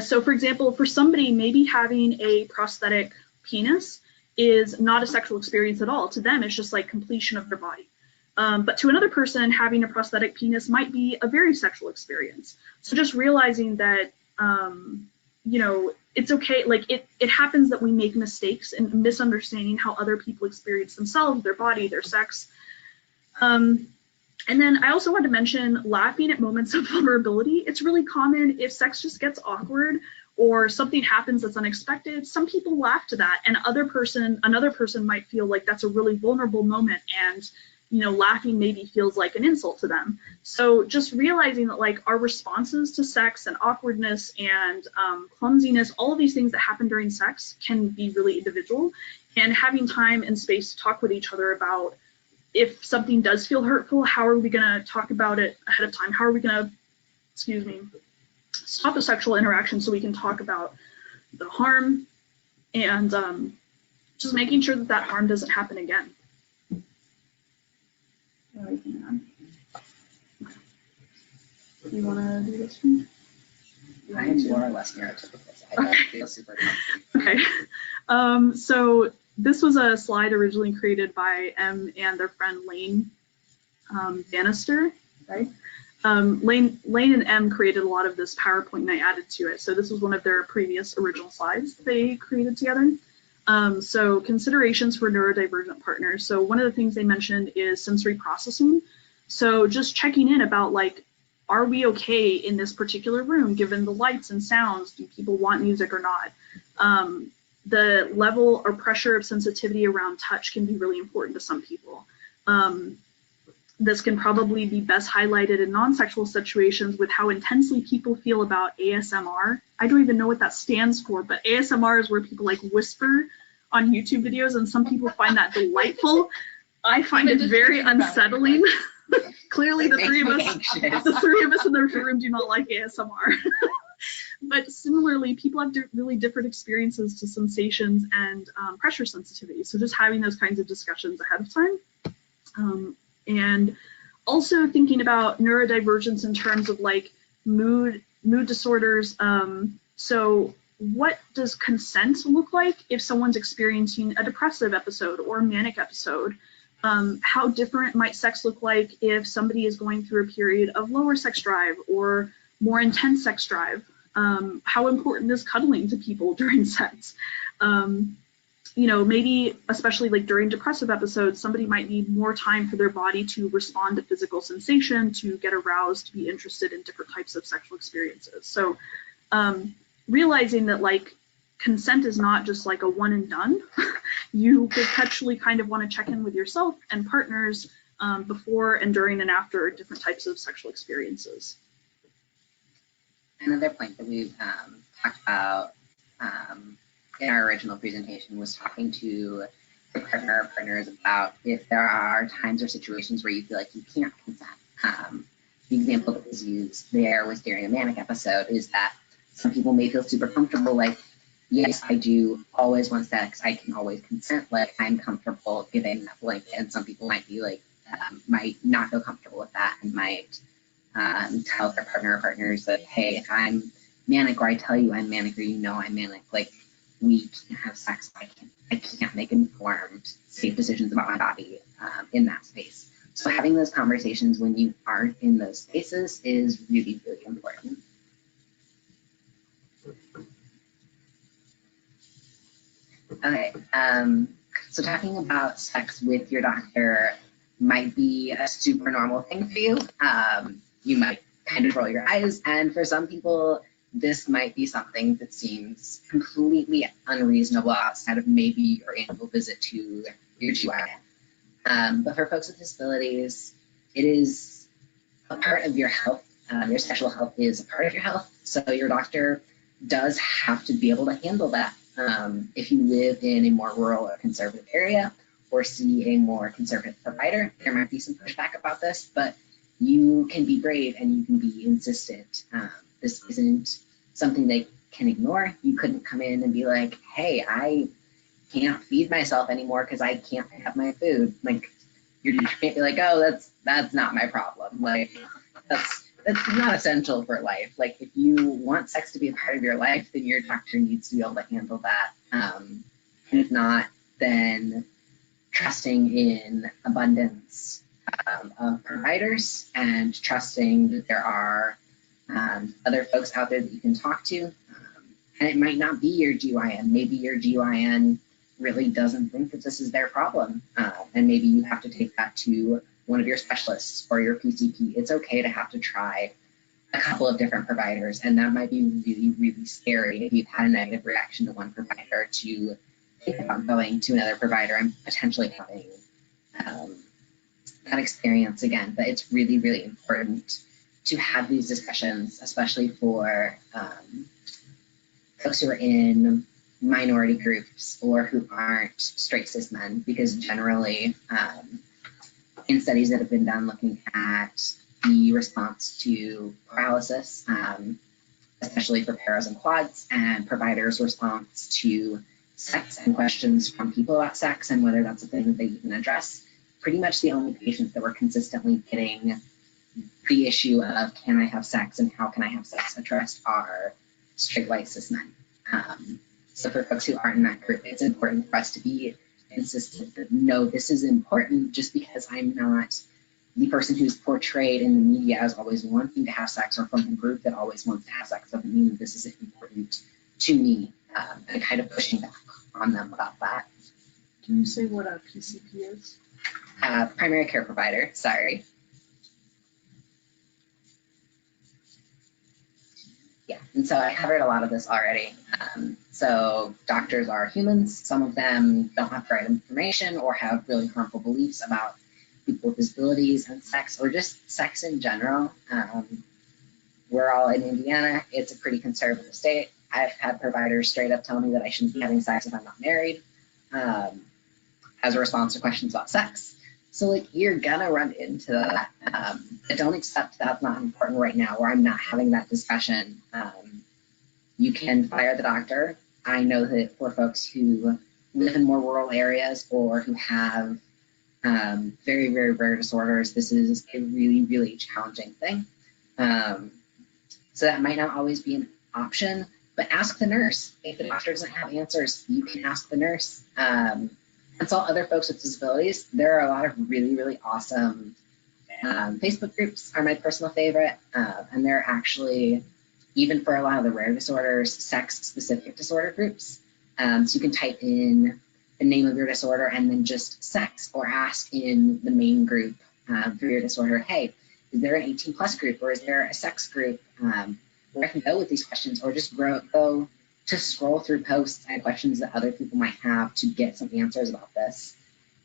So for example, for somebody, maybe having a prosthetic penis is not a sexual experience at all. To them, it's just like completion of their body. But to another person, having a prosthetic penis might be a very sexual experience. So just realizing that, it's okay. Like it happens that we make mistakes and misunderstanding how other people experience themselves, their body, their sex. And then I also want to mention laughing at moments of vulnerability. It's really common if sex just gets awkward or something happens that's unexpected, some people laugh to that, and another person might feel like that's a really vulnerable moment, and laughing maybe feels like an insult to them. So just realizing that like our responses to sex and awkwardness and clumsiness, all of these things that happen during sex can be really individual, and having time and space to talk with each other about if something does feel hurtful, how are we going to talk about it ahead of time? How are we going to, stop a sexual interaction so we can talk about the harm, and just making sure that that harm doesn't happen again. You want to do this one? I am more or less neurotypical. I don't feel super comfortable. Okay. So this was a slide originally created by Em and their friend Lane Banister, right? Lane and Em created a lot of this PowerPoint and I added to it. So this was one of their previous original slides they created together. So considerations for neurodivergent partners. So one of the things they mentioned is sensory processing. So just checking in about like, are we okay in this particular room given the lights and sounds? Do people want music or not? The level or pressure of sensitivity around touch can be really important to some people. This can probably be best highlighted in non-sexual situations with how intensely people feel about ASMR. I don't even know what that stands for, but ASMR is where people like whisper on YouTube videos, and some people find that delightful. I find it very unsettling. Clearly the three of us in the room do not like ASMR. But similarly, people have really different experiences to sensations and pressure sensitivity. So just having those kinds of discussions ahead of time. And also thinking about neurodivergence in terms of like mood disorders. So what does consent look like if someone's experiencing a depressive episode or a manic episode? How different might sex look like if somebody is going through a period of lower sex drive or more intense sex drive? How important is cuddling to people during sex? Maybe especially like during depressive episodes, somebody might need more time for their body to respond to physical sensation, to get aroused, to be interested in different types of sexual experiences. So realizing that like consent is not just like a one and done. You perpetually kind of want to check in with yourself and partners before and during and after different types of sexual experiences. Another point that we've talked about in our original presentation was talking to the partner or partners about if there are times or situations where you feel like you can't consent. The example that was used there was during a manic episode is that some people may feel super comfortable, like, yes, I do always want sex, I can always consent, like I'm comfortable giving that blanket, and some people might be like, might not feel comfortable with that and might tell their partner or partners that, hey, if I'm manic or I tell you I'm manic or you know I'm manic, like we can't have sex, I can't make informed, safe decisions about my body in that space. So having those conversations when you aren't in those spaces is really, really important. Okay, so talking about sex with your doctor might be a super normal thing for you. You might kind of roll your eyes, and for some people, this might be something that seems completely unreasonable outside of maybe your annual visit to your GYN. But for folks with disabilities, it is a part of your health. Your sexual health is a part of your health, so your doctor does have to be able to handle that. If you live in a more rural or conservative area or see a more conservative provider, there might be some pushback about this, but you can be brave and you can be insistent. This isn't something they can ignore. You couldn't come in and be like, hey, I can't feed myself anymore because I can't have my food. Like, you can't be like, oh, that's not my problem. Like, that's not essential for life. Like, if you want sex to be a part of your life, then your doctor needs to be able to handle that. And if not, then trusting in abundance of providers and trusting that there are other folks out there that you can talk to. And it might not be your GYN. Maybe your GYN really doesn't think that this is their problem. And maybe you have to take that to one of your specialists or your PCP. It's okay to have to try a couple of different providers, and that might be really, really scary if you've had a negative reaction to one provider to think about going to another provider and potentially having that experience again. But it's really, really important to have these discussions, especially for folks who are in minority groups or who aren't straight cis men, because generally in studies that have been done looking at the response to paralysis, especially for paras and quads, and providers' response to sex and questions from people about sex and whether that's a thing that they even address, pretty much the only patients that were consistently getting the issue of can I have sex and how can I have sex addressed are straight white cis men. So for folks who aren't in that group, it's important for us to be consistent that no, this is important. Just because I'm not the person who's portrayed in the media as always wanting to have sex, or from the group that always wants to have sex, doesn't mean that this isn't important to me, and kind of pushing back on them about that. Can you say what a PCP is? Primary care provider, sorry. Yeah, and so I covered a lot of this already. So doctors are humans. Some of them don't have the right information or have really harmful beliefs about people with disabilities and sex, or just sex in general. We're all in Indiana. It's a pretty conservative state. I've had providers straight up tell me that I shouldn't be having sex if I'm not married, as a response to questions about sex. So like, you're gonna run into that. I don't accept that's not important right now, or I'm not having that discussion. You can fire the doctor. I know that for folks who live in more rural areas or who have very, very rare disorders, this is a really, really challenging thing. So that might not always be an option, but ask the nurse. If the doctor doesn't have answers, you can ask the nurse. Consult other folks with disabilities. There are a lot of really, really awesome Facebook groups are my personal favorite. And they're actually, even for a lot of the rare disorders, sex-specific disorder groups. So you can type in the name of your disorder and then just sex, or ask in the main group for your disorder, hey, is there an 18 plus group, or is there a sex group where I can go with these questions, or just go to scroll through posts and questions that other people might have to get some answers about this.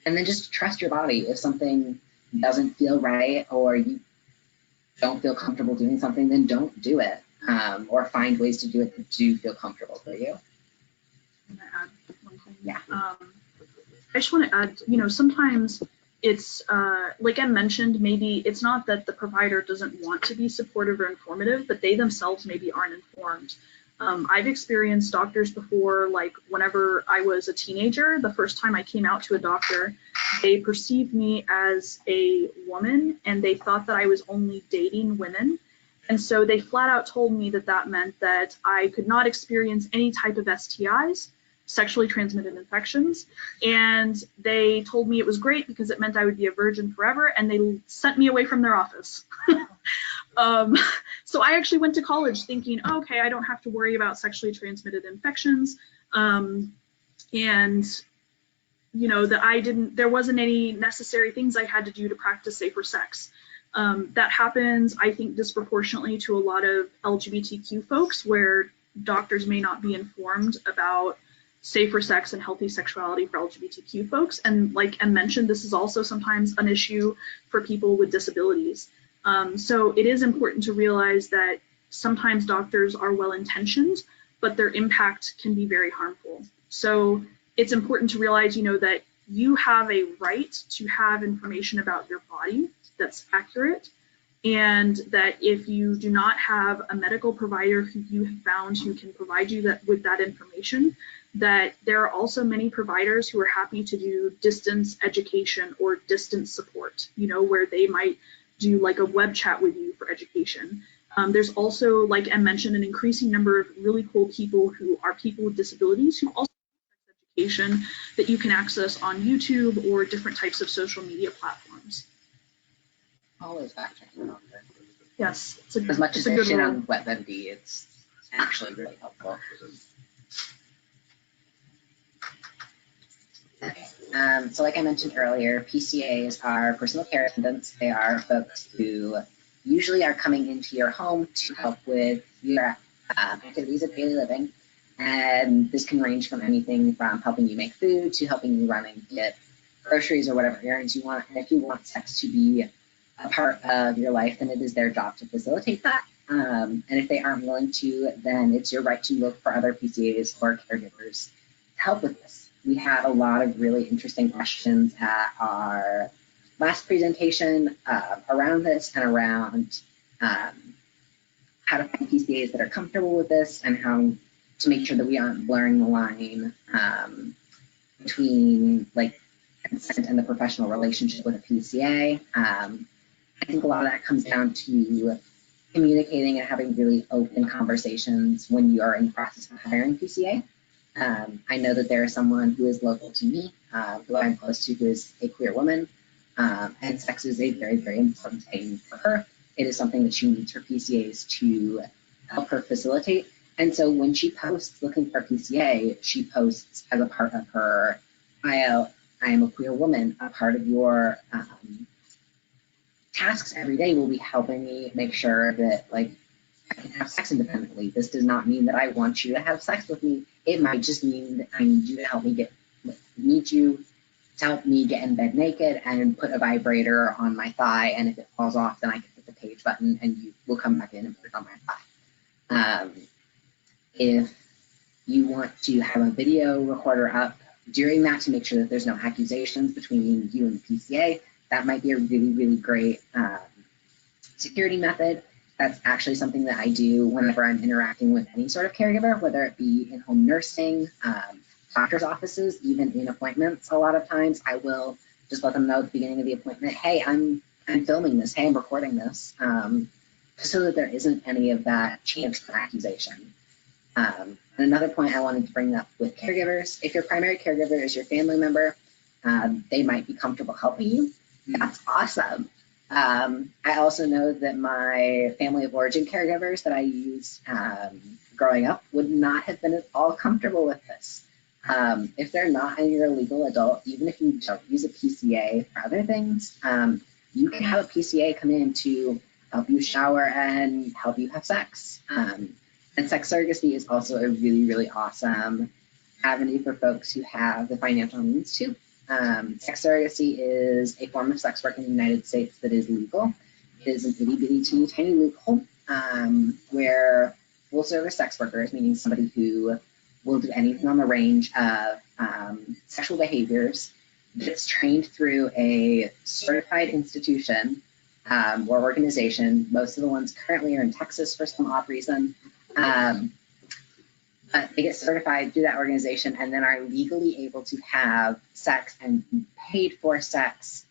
And then just trust your body. If something doesn't feel right, or you don't feel comfortable doing something, then don't do it, or find ways to do it that do feel comfortable for you. Can I add one thing? Yeah. I just want to add, sometimes it's like I mentioned, maybe it's not that the provider doesn't want to be supportive or informative, but they themselves maybe aren't informed. I've experienced doctors before, like whenever I was a teenager, the first time I came out to a doctor, they perceived me as a woman and they thought that I was only dating women. And so they flat out told me that that meant that I could not experience any type of STIs, sexually transmitted infections. And they told me it was great because it meant I would be a virgin forever, and they sent me away from their office. So I actually went to college thinking, oh, okay, I don't have to worry about sexually transmitted infections. And that there wasn't any necessary things I had to do to practice safer sex. That happens, I think, disproportionately to a lot of LGBTQ folks, where doctors may not be informed about safer sex and healthy sexuality for LGBTQ folks. And like Em mentioned, this is also sometimes an issue for people with disabilities. So it is important to realize that sometimes doctors are well-intentioned, but their impact can be very harmful. So it's important to realize, that you have a right to have information about your body that's accurate, and that if you do not have a medical provider who you have found who can provide you with that information, that there are also many providers who are happy to do distance education or distance support, where they might do like a web chat with you for education. There's also, like Em mentioned, an increasing number of really cool people who are people with disabilities who also have education that you can access on YouTube or different types of social media platforms. Always fact checking on there. Yes, as much as I shit on WebMD, it's actually really helpful. Okay. So like I mentioned earlier, PCAs are personal care attendants. They are folks who usually are coming into your home to help with your activities of daily living. And this can range from anything from helping you make food to helping you run and get groceries or whatever errands you want. And if you want sex to be a part of your life, then it is their job to facilitate that. And if they aren't willing to, then it's your right to look for other PCAs or caregivers to help with this. We had a lot of really interesting questions at our last presentation around this and around how to find PCAs that are comfortable with this and how to make sure that we aren't blurring the line between like consent and the professional relationship with a PCA. I think a lot of that comes down to communicating and having really open conversations when you are in the process of hiring PCA. I know that there is someone who is local to me, who I'm close to, who is a queer woman, and sex is a very, very important thing for her. It is something that she needs her PCAs to help her facilitate. And so when she posts looking for PCA, she posts as a part of her bio, I am a queer woman. A part of your tasks every day will be helping me make sure that like I can have sex independently. This does not mean that I want you to have sex with me. It might just mean that I need you to help me to help me get in bed naked and put a vibrator on my thigh. And if it falls off, then I can hit the page button and you will come back in and put it on my thigh. If you want to have a video recorder up during that to make sure that there's no accusations between you and the PCA, that might be a really, really great security method. That's actually something that I do whenever I'm interacting with any sort of caregiver, whether it be in home nursing, doctor's offices, even in appointments. A lot of times I will just let them know at the beginning of the appointment, hey, I'm filming this, hey, I'm recording this, just so that there isn't any of that chance for accusation. And another point I wanted to bring up with caregivers, if your primary caregiver is your family member, they might be comfortable helping you. That's awesome. I also know that my family of origin caregivers that I used growing up would not have been at all comfortable with this. If they're not and you're a legal adult, even if you don't use a PCA for other things, you can have a PCA come in to help you shower and help you have sex. And sex surrogacy is also a really, really awesome avenue for folks who have the financial means too. Sex surrogacy is a form of sex work in the United States that is legal. It is an itty bitty teeny tiny loophole where full service sex workers, meaning somebody who will do anything on the range of sexual behaviors, gets trained through a certified institution or organization. Most of the ones currently are in Texas for some odd reason. But they get certified through that organization and then are legally able to have sex and be paid for sex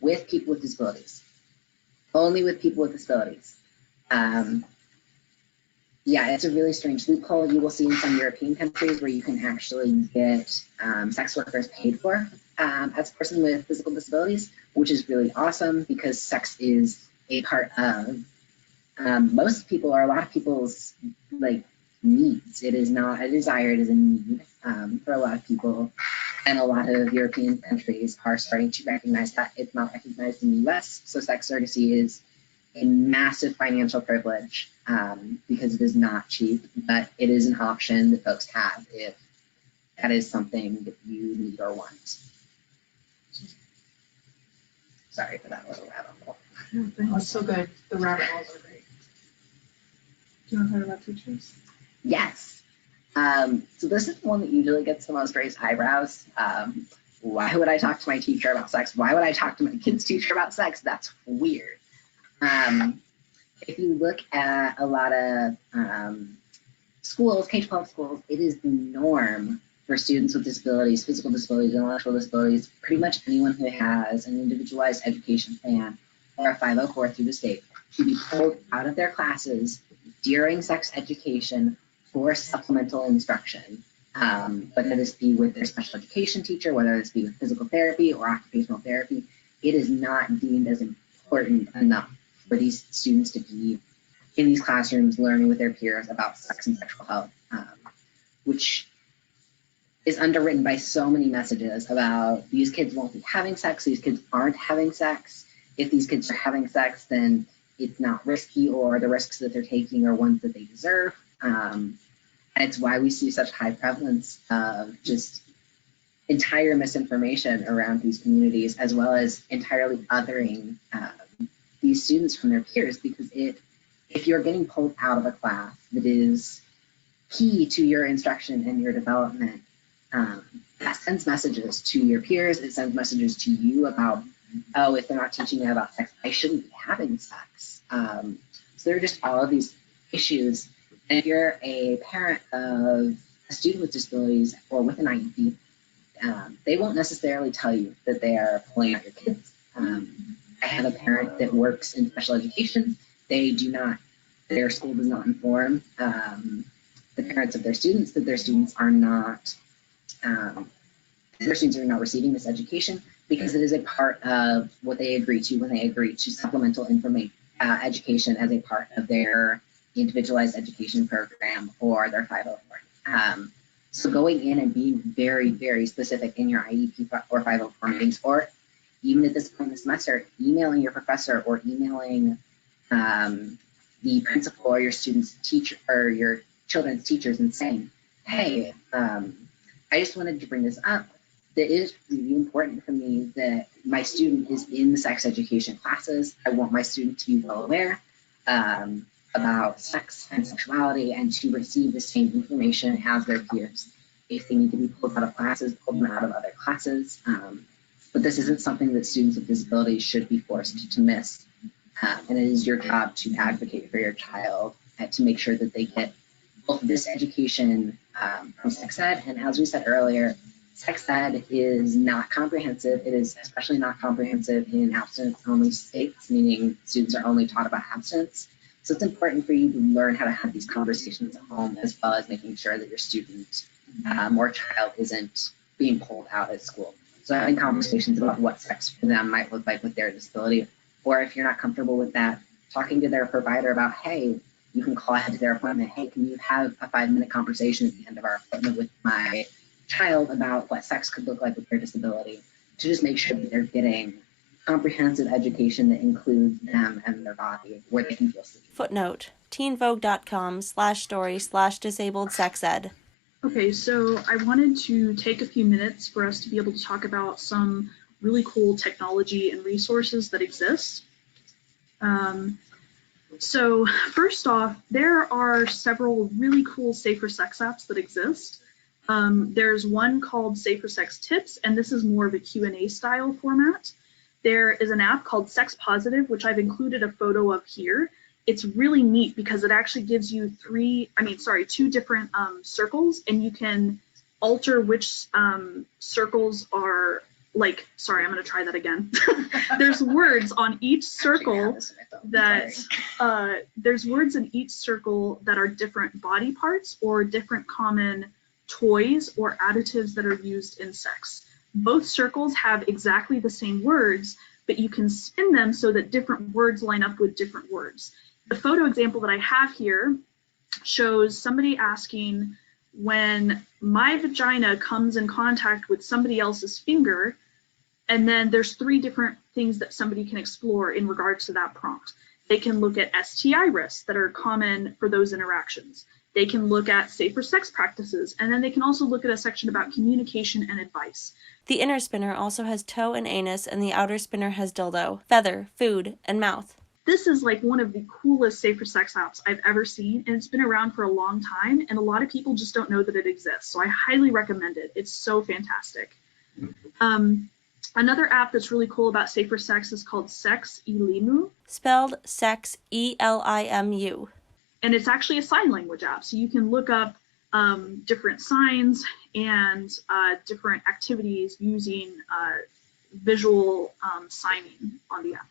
with people with disabilities. Only with people with disabilities. Yeah, it's a really strange loophole. You will see in some European countries where you can actually get sex workers paid for as a person with physical disabilities, which is really awesome because sex is a part of most people or a lot of people's like needs. It is not a desire, it is a need for a lot of people. And a lot of European countries are starting to recognize that. It's not recognized in the US. So sex surrogacy is a massive financial privilege because it is not cheap, but it is an option that folks have if that is something that you need or want. Sorry for that little rabbit hole. Oh, it's so good. The rabbit holes are great. Do you want to talk about teachers? Yes. So this is the one that usually gets the most raised eyebrows. Why would I talk to my teacher about sex? Why would I talk to my kid's teacher about sex? That's weird. If you look at a lot of schools, K-12 schools, it is the norm for students with disabilities, physical disabilities, intellectual disabilities, pretty much anyone who has an individualized education plan or a 504 through the state to be pulled out of their classes during sex education for supplemental instruction, whether this be with their special education teacher, whether this be with physical therapy or occupational therapy. It is not deemed as important enough for these students to be in these classrooms learning with their peers about sex and sexual health, which is underwritten by so many messages about these kids won't be having sex, these kids aren't having sex. If these kids are having sex, then it's not risky, or the risks that they're taking are ones that they deserve. And it's why we see such high prevalence of just entire misinformation around these communities, as well as entirely othering these students from their peers, because if you're getting pulled out of a class that is key to your instruction and your development, that sends messages to your peers. It sends messages to you about, oh, if they're not teaching me about sex, I shouldn't be having sex. So there are just all of these issues. And if you're a parent of a student with disabilities or with an IEP, they won't necessarily tell you that they are pulling out your kids. I have a parent that works in special education. Their school does not inform the parents of their students that their students are not receiving this education, because it is a part of what they agree to when they agree to supplemental education as a part of their individualized education program or their 504. So going in and being very, very specific in your IEP or 504 meetings, or even at this point in the semester, emailing your professor or emailing the principal or your student's teacher or your children's teachers and saying, hey, I just wanted to bring this up. It is really important for me that my student is in the sex education classes. I want my student to be well aware about sex and sexuality, and to receive the same information as their peers. If they need to be pulled out of classes, pull them out of other classes. But this isn't something that students with disabilities should be forced to miss. And it is your job to advocate for your child and to make sure that they get both this education from sex ed, and as we said earlier, sex ed is not comprehensive. It is especially not comprehensive in abstinence-only states, meaning students are only taught about abstinence. So it's important for you to learn how to have these conversations at home, as well as making sure that your student or child isn't being pulled out at school. So having conversations about what sex for them might look like with their disability, or if you're not comfortable with that, talking to their provider about, hey, you can call ahead to their appointment. Hey, can you have a 5-minute conversation at the end of our appointment with my child about what sex could look like with their disability, to just make sure that they're getting comprehensive education that includes them and their body, where they can feel safe. Footnote, teenvogue.com/story/disabled sex ed. Okay, so I wanted to take a few minutes for us to be able to talk about some really cool technology and resources that exist. So first off, there are several really cool safer sex apps that exist. There's one called Safer Sex Tips, and this is more of a Q&A style format. There is an app called Sex Positive, which I've included a photo of here. It's really neat because it actually gives you two different circles, and you can alter which circles are like, sorry, I'm going to try that again. There's words on each circle there's words in each circle that are different body parts or different common toys or additives that are used in sex. Both circles have exactly the same words, but you can spin them so that different words line up with different words. The photo example that I have here shows somebody asking, when my vagina comes in contact with somebody else's finger, and then there's 3 different things that somebody can explore in regards to that prompt. They can look at STI risks that are common for those interactions. They can look at safer sex practices, and then they can also look at a section about communication and advice. The inner spinner also has toe and anus, and the outer spinner has dildo, feather, food, and mouth. This is like one of the coolest safer sex apps I've ever seen, and it's been around for a long time, and a lot of people just don't know that it exists. So I highly recommend it. It's so fantastic. Another app that's really cool about safer sex is called Sexelimu. Spelled Sex, E-L-I-M-U. And it's actually a sign language app. So you can look up different signs and different activities using visual signing on the app.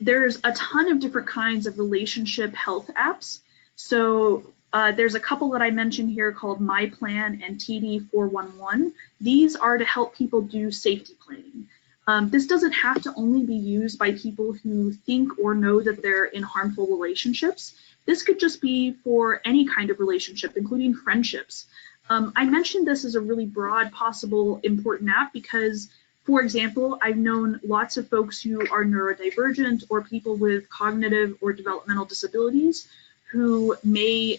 There's a ton of different kinds of relationship health apps. So there's a couple that I mentioned here called My Plan and TD411. These are to help people do safety planning. This doesn't have to only be used by people who think or know that they're in harmful relationships. This could just be for any kind of relationship, including friendships. I mentioned this as a really broad, possible, important app because For example, I've known lots of folks who are neurodivergent or people with cognitive or developmental disabilities who may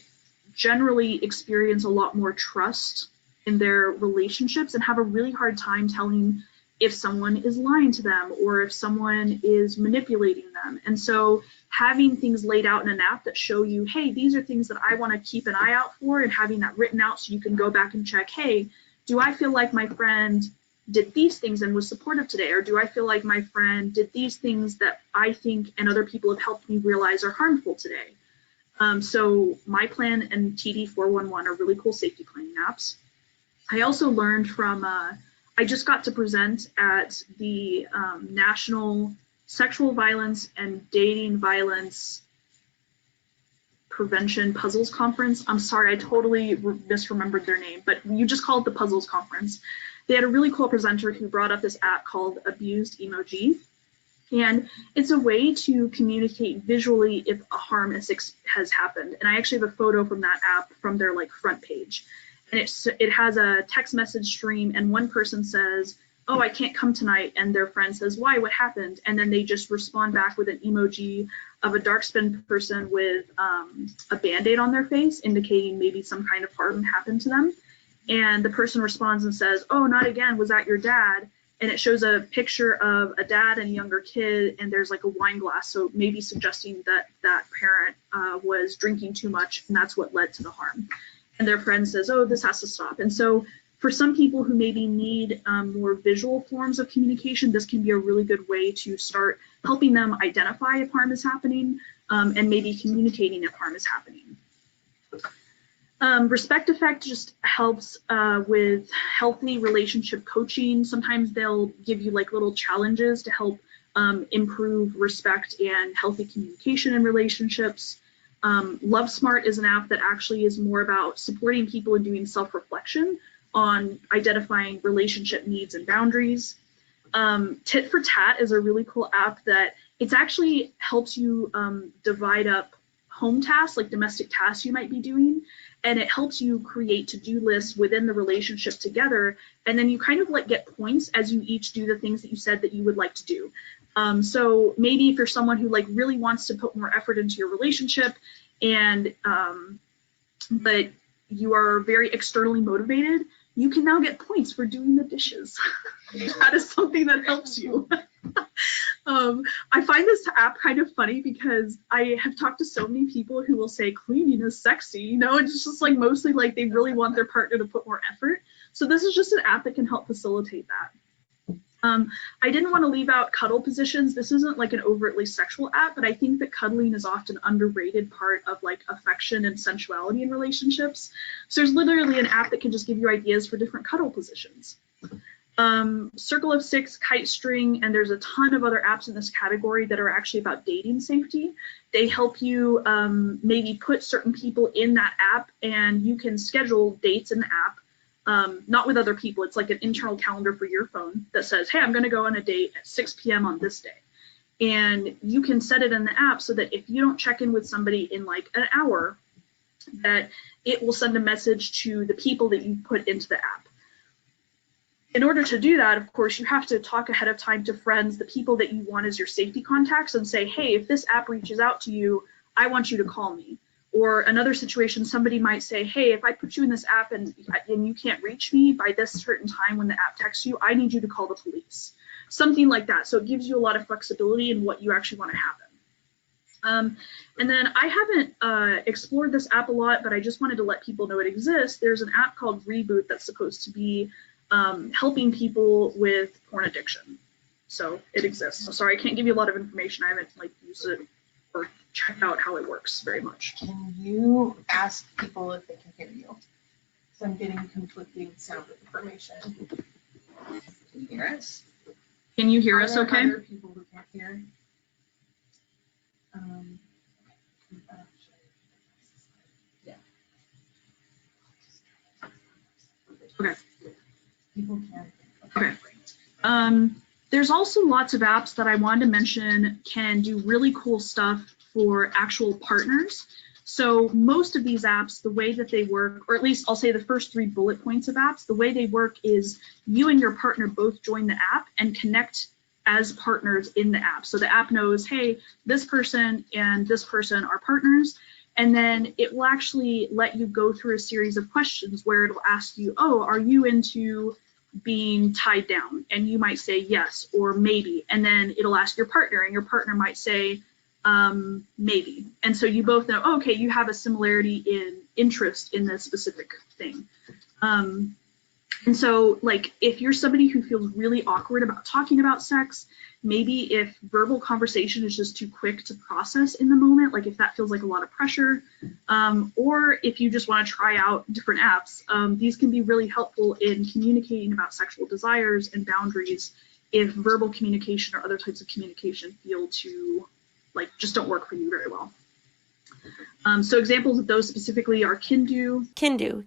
generally experience a lot more trust in their relationships and have a really hard time telling if someone is lying to them or if someone is manipulating them. And so having things laid out in an app that show you, hey, these are things that I want to keep an eye out for, and having that written out so you can go back and check, hey, do I feel like my friend did these things and was supportive today? Or do I feel like my friend did these things that I think and other people have helped me realize are harmful today? So My Plan and TD411 are really cool safety planning apps. I also learned from, I just got to present at the National Sexual Violence and Dating Violence Prevention Puzzles Conference. I'm sorry, I totally misremembered their name, but you just call it the Puzzles Conference. They had a really cool presenter who brought up this app called Abused Emoji. And it's a way to communicate visually if a harm has happened. And I actually have a photo from that app from their like front page. And it has a text message stream, and one person says, oh, I can't come tonight. And their friend says, why, what happened? And then they just respond back with an emoji of a dark skinned person with a Band-Aid on their face, indicating maybe some kind of harm happened to them. And the person responds and says, oh, not again, was that your dad? And it shows a picture of a dad and a younger kid, and there's like a wine glass, so maybe suggesting that that parent was drinking too much, and that's what led to the harm. And their friend says, oh, this has to stop. And so for some people who maybe need more visual forms of communication, this can be a really good way to start helping them identify if harm is happening, and maybe communicating if harm is happening. Respect Effect just helps with healthy relationship coaching. Sometimes they'll give you like little challenges to help improve respect and healthy communication in relationships. Love Smart is an app that actually is more about supporting people in doing self-reflection on identifying relationship needs and boundaries. Tit for Tat is a really cool app that it's actually helps you divide up home tasks, like domestic tasks you might be doing, and it helps you create to-do lists within the relationship together, and then you kind of like get points as you each do the things that you said that you would like to do. So maybe if you're someone who like really wants to put more effort into your relationship, and but you are very externally motivated, you can now get points for doing the dishes. That is something that helps you. I find this app kind of funny because I have talked to so many people who will say cleaning is sexy, you know, and it's just like mostly like they really want their partner to put more effort. So this is just an app that can help facilitate that. I didn't want to leave out cuddle positions. This isn't like an overtly sexual app, but I think that cuddling is often an underrated part of like affection and sensuality in relationships. So there's literally an app that can just give you ideas for different cuddle positions. Circle of Six, Kite String, and there's a ton of other apps in this category that are actually about dating safety. They help you maybe put certain people in that app, and you can schedule dates in the app. Not with other people, it's like an internal calendar for your phone that says, hey, I'm going to go on a date at 6 p.m. on this day. And you can set it in the app so that if you don't check in with somebody in like an hour, that it will send a message to the people that you put into the app. In order to do that, of course, you have to talk ahead of time to friends, the people that you want as your safety contacts, and say, hey, if this app reaches out to you, I want you to call me. Or another situation, somebody might say, hey, if I put you in this app and you can't reach me by this certain time when the app texts you, I need you to call the police. Something like that. So it gives you a lot of flexibility in what you actually want to happen. And then I haven't explored this app a lot, but I just wanted to let people know it exists. There's an app called Reboot that's supposed to be helping people with porn addiction. So it exists. I'm sorry, I can't give you a lot of information. I haven't like used it or checked out how it works very much. Can you ask people if they can hear you? So I'm getting conflicting sound information. Can you hear us? Can you hear us okay? Other people who can't hear? Yeah. Okay. People can't. Okay. There's also lots of apps that I wanted to mention can do really cool stuff for actual partners. So most of these apps, the way that they work, or at least I'll say the first 3 bullet points of apps, the way they work is you and your partner both join the app and connect as partners in the app. So the app knows, hey, this person and this person are partners. And then it will actually let you go through a series of questions where it'll ask you, oh, are you into being tied down? And you might say yes or maybe. And then it'll ask your partner, and your partner might say maybe. And so you both know, oh, okay, you have a similarity in interest in this specific thing. And so, like, if you're somebody who feels really awkward about talking about sex, maybe if verbal conversation is just too quick to process in the moment, like if that feels like a lot of pressure, or if you just want to try out different apps, these can be really helpful in communicating about sexual desires and boundaries if verbal communication or other types of communication feel to, like, just don't work for you very well. So examples of those specifically are Kindu, Kindu,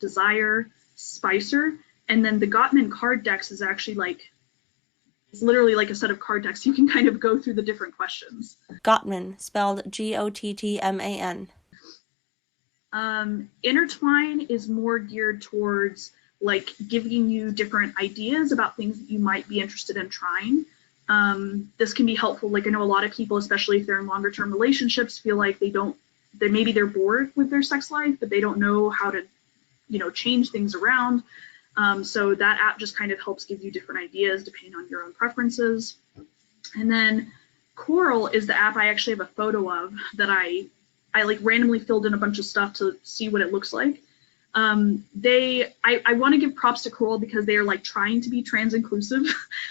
Desire, Spicer, and then the Gottman card decks is actually like, it's literally like a set of card decks. You can kind of go through the different questions. Gottman, spelled Gottman. Intertwine is more geared towards like giving you different ideas about things that you might be interested in trying. This can be helpful. Like, I know a lot of people, especially if they're in longer term relationships, feel like maybe they're bored with their sex life, but they don't know how to, change things around. So that app just kind of helps give you different ideas depending on your own preferences. And then Coral is the app I actually have a photo of that I like randomly filled in a bunch of stuff to see what it looks like. I want to give props to Coral because they are like trying to be trans inclusive.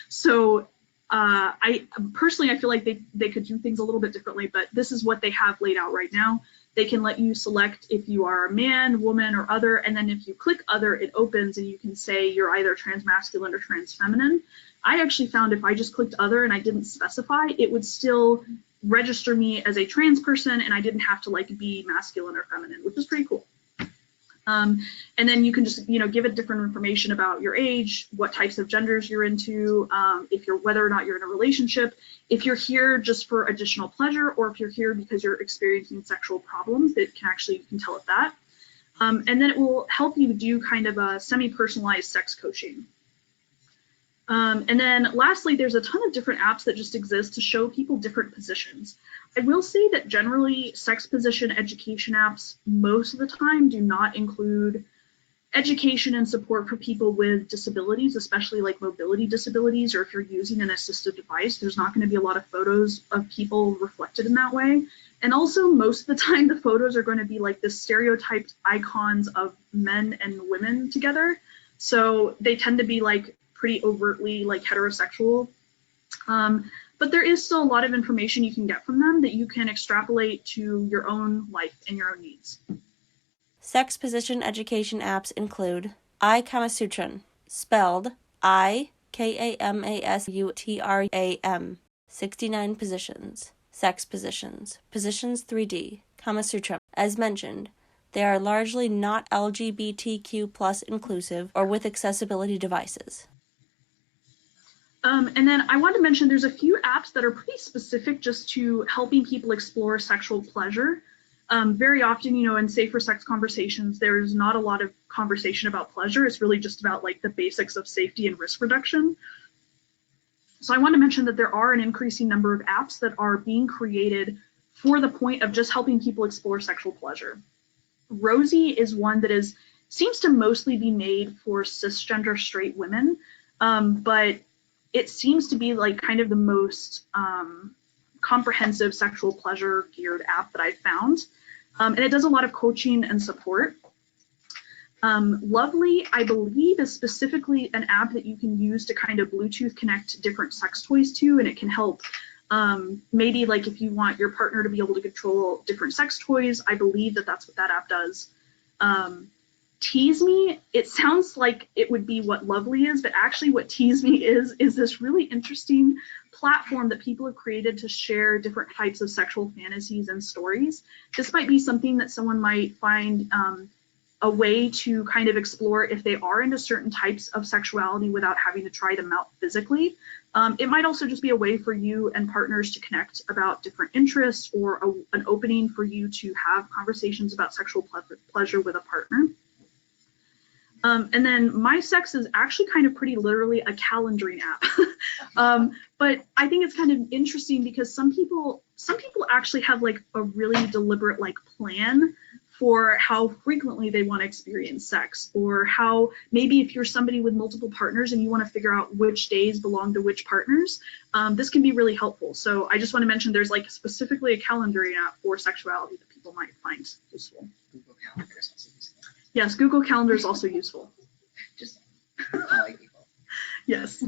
So I personally feel like they could do things a little bit differently, but this is what they have laid out right now. They can let you select if you are a man, woman, or other, and then if you click other, it opens and you can say you're either trans masculine or trans feminine. I actually found if I just clicked other and I didn't specify, it would still register me as a trans person, and I didn't have to like be masculine or feminine, which is pretty cool. And then you can just, give it different information about your age, what types of genders you're into, whether or not you're in a relationship, if you're here just for additional pleasure, or if you're here because you're experiencing sexual problems, you can tell it that. And then it will help you do kind of a semi-personalized sex coaching. And then lastly, there's a ton of different apps that just exist to show people different positions. I will say that generally sex position education apps most of the time do not include education and support for people with disabilities, especially like mobility disabilities, or if you're using an assistive device, there's not going to be a lot of photos of people reflected in that way. And also most of the time the photos are going to be like the stereotyped icons of men and women together. So they tend to be like pretty overtly like heterosexual. But there is still a lot of information you can get from them that you can extrapolate to your own life and your own needs. Sex position education apps include iKamasutra, spelled IKAMASUTRAM, 69 positions, sex positions, positions 3D, Kamasutra. As mentioned, they are largely not LGBTQ+ inclusive or with accessibility devices. And then I want to mention there's a few apps that are pretty specific just to helping people explore sexual pleasure. Very often, in safer sex conversations, there's not a lot of conversation about pleasure. It's really just about like the basics of safety and risk reduction. So I want to mention that there are an increasing number of apps that are being created for the point of just helping people explore sexual pleasure. Rosie is one that seems to mostly be made for cisgender straight women, but it seems to be like kind of the most comprehensive sexual pleasure geared app that I've found. And it does a lot of coaching and support. Lovely, I believe, is specifically an app that you can use to kind of Bluetooth connect different sex toys to, and it can help maybe like if you want your partner to be able to control different sex toys. I believe that's what that app does. Tease Me, it sounds like it would be what Lovely is, but actually what Tease Me is this really interesting platform that people have created to share different types of sexual fantasies and stories. This might be something that someone might find a way to kind of explore if they are into certain types of sexuality without having to try them out physically. It might also just be a way for you and partners to connect about different interests, or an opening for you to have conversations about sexual pleasure with a partner. And then My Sex is actually kind of pretty literally a calendaring app. But I think it's kind of interesting because some people actually have like a really deliberate like plan for how frequently they want to experience sex, or how maybe if you're somebody with multiple partners and you want to figure out which days belong to which partners, this can be really helpful. So I just want to mention there's like specifically a calendaring app for sexuality that people might find useful. Google Calendar is also useful. Yes, Google Calendar is also useful. Just calling people. Yes.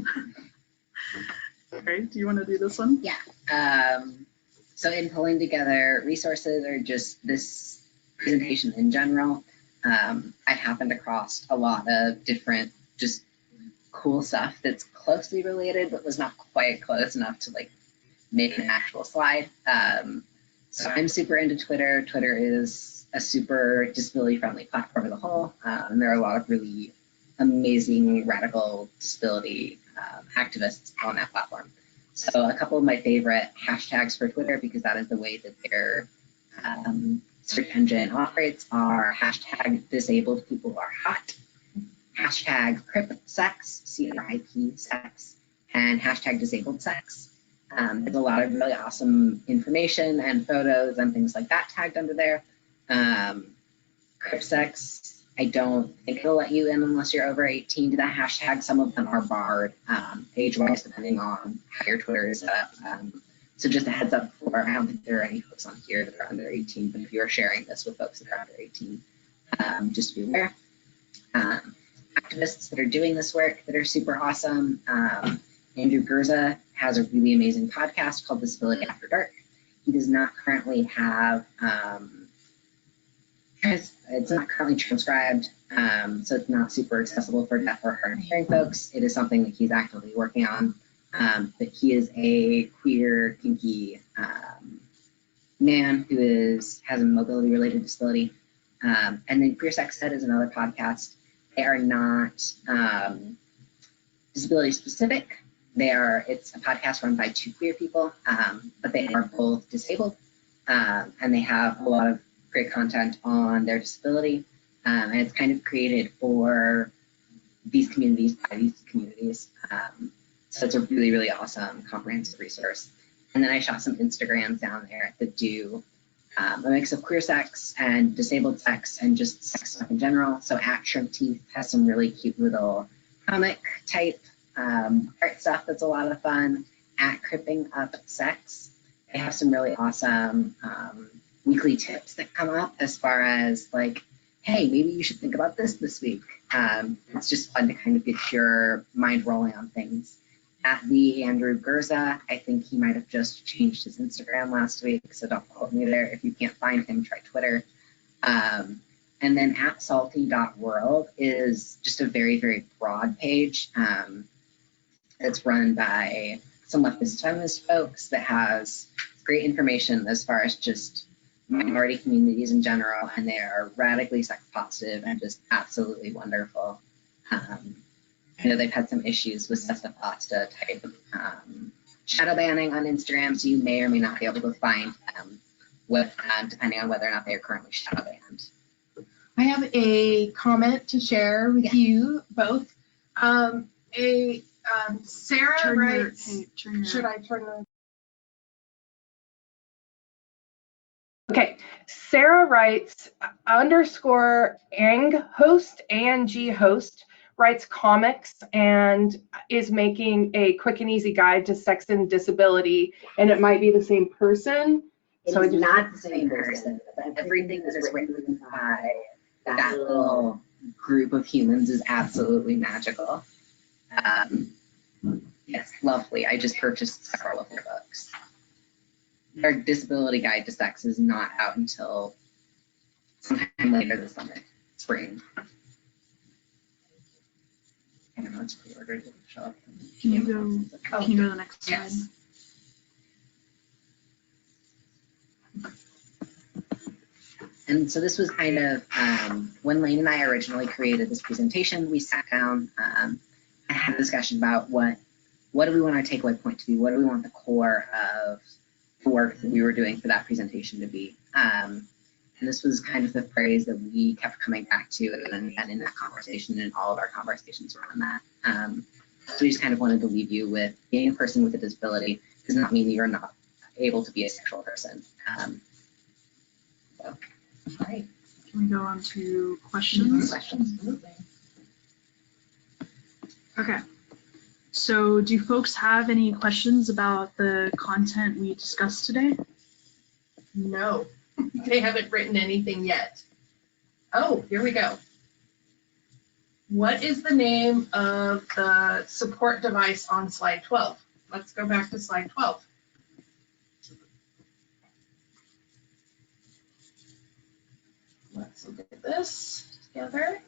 Okay, do you want to do this one? Yeah. So in pulling together resources or just this presentation in general, I happened across a lot of different just cool stuff that's closely related but was not quite close enough to like make an actual slide. So I'm super into Twitter. Twitter is a super disability friendly platform as a whole, and there are a lot of really amazing radical disability activists on that platform. So a couple of my favorite hashtags for Twitter, because that is the way that their search engine operates, are hashtag disabled people are hot, hashtag crip sex, CRIP sex, and hashtag disabled sex. There's a lot of really awesome information and photos and things like that tagged under there. Crip sex, I don't think it'll let you in unless you're over 18 to that hashtag. Some of them are barred age-wise, depending on how your Twitter is set up. So just a heads up for, I don't think there are any folks on here that are under 18, but if you are sharing this with folks that are under 18, just be aware. Activists that are doing this work that are super awesome. Andrew Gurza has a really amazing podcast called Disability After Dark. He does not currently have, it's not currently transcribed, so it's not super accessible for deaf or hard of hearing folks. It is something that he's actively working on. But he is a queer, kinky man who has a mobility-related disability. And then Queer Sex Ed is another podcast. They are not disability-specific. It's a podcast run by two queer people, but they are both disabled, and they have a lot of great content on their disability, and it's kind of created for these communities, by these communities. So it's a really, really awesome comprehensive resource. And then I shot some Instagrams down there that do a mix of queer sex and disabled sex and just sex stuff in general. So at Shrimp Teeth has some really cute little comic type art stuff that's a lot of fun. At Cripping Up Sex, they have some really awesome weekly tips that come up as far as like, hey, maybe you should think about this week. It's just fun to kind of get your mind rolling on things. At the Andrew Gurza, I think he might have just changed his Instagram last week, so don't quote me there. If you can't find him, try Twitter. And then at salty.world is just a very, very broad page. It's run by some leftist feminist folks that has great information as far as just minority communities in general, and they are radically sex positive and just absolutely wonderful. I know they've had some issues with Sesta Pasta type shadow banning on Instagram, so you may or may not be able to find them depending on whether or not they are currently shadow banned. I have a comment to share with you both. Sarah writes, should I turn on? Okay, Sarah writes _ang host, ANG host, writes comics and is making a quick and easy guide to sex and disability, and it might be the same person. So it's not the same person, but everything that is written by that little group of humans is absolutely magical. Yes, lovely. I just purchased several of their books. Their Disability Guide to Sex is not out until sometime later this summer, spring. I don't know, it's pre-ordered. Show up. Can you go to the next slide? Yes. And so this was kind of, when Lane and I originally created this presentation, we sat down and had a discussion about what do we want our takeaway point to be? What do we want the core of the work that we were doing for that presentation to be? And this was kind of the phrase that we kept coming back to and in that conversation, and all of our conversations around that. So we just kind of wanted to leave you with being a person with a disability does not mean that you're not able to be a sexual person. So. All right. Can we go on to questions? Absolutely. Okay. So do folks have any questions about the content we discussed today? No, they haven't written anything yet. Oh, here we go. What is the name of the support device on slide 12? Let's go back to slide 12. Let's look at this together.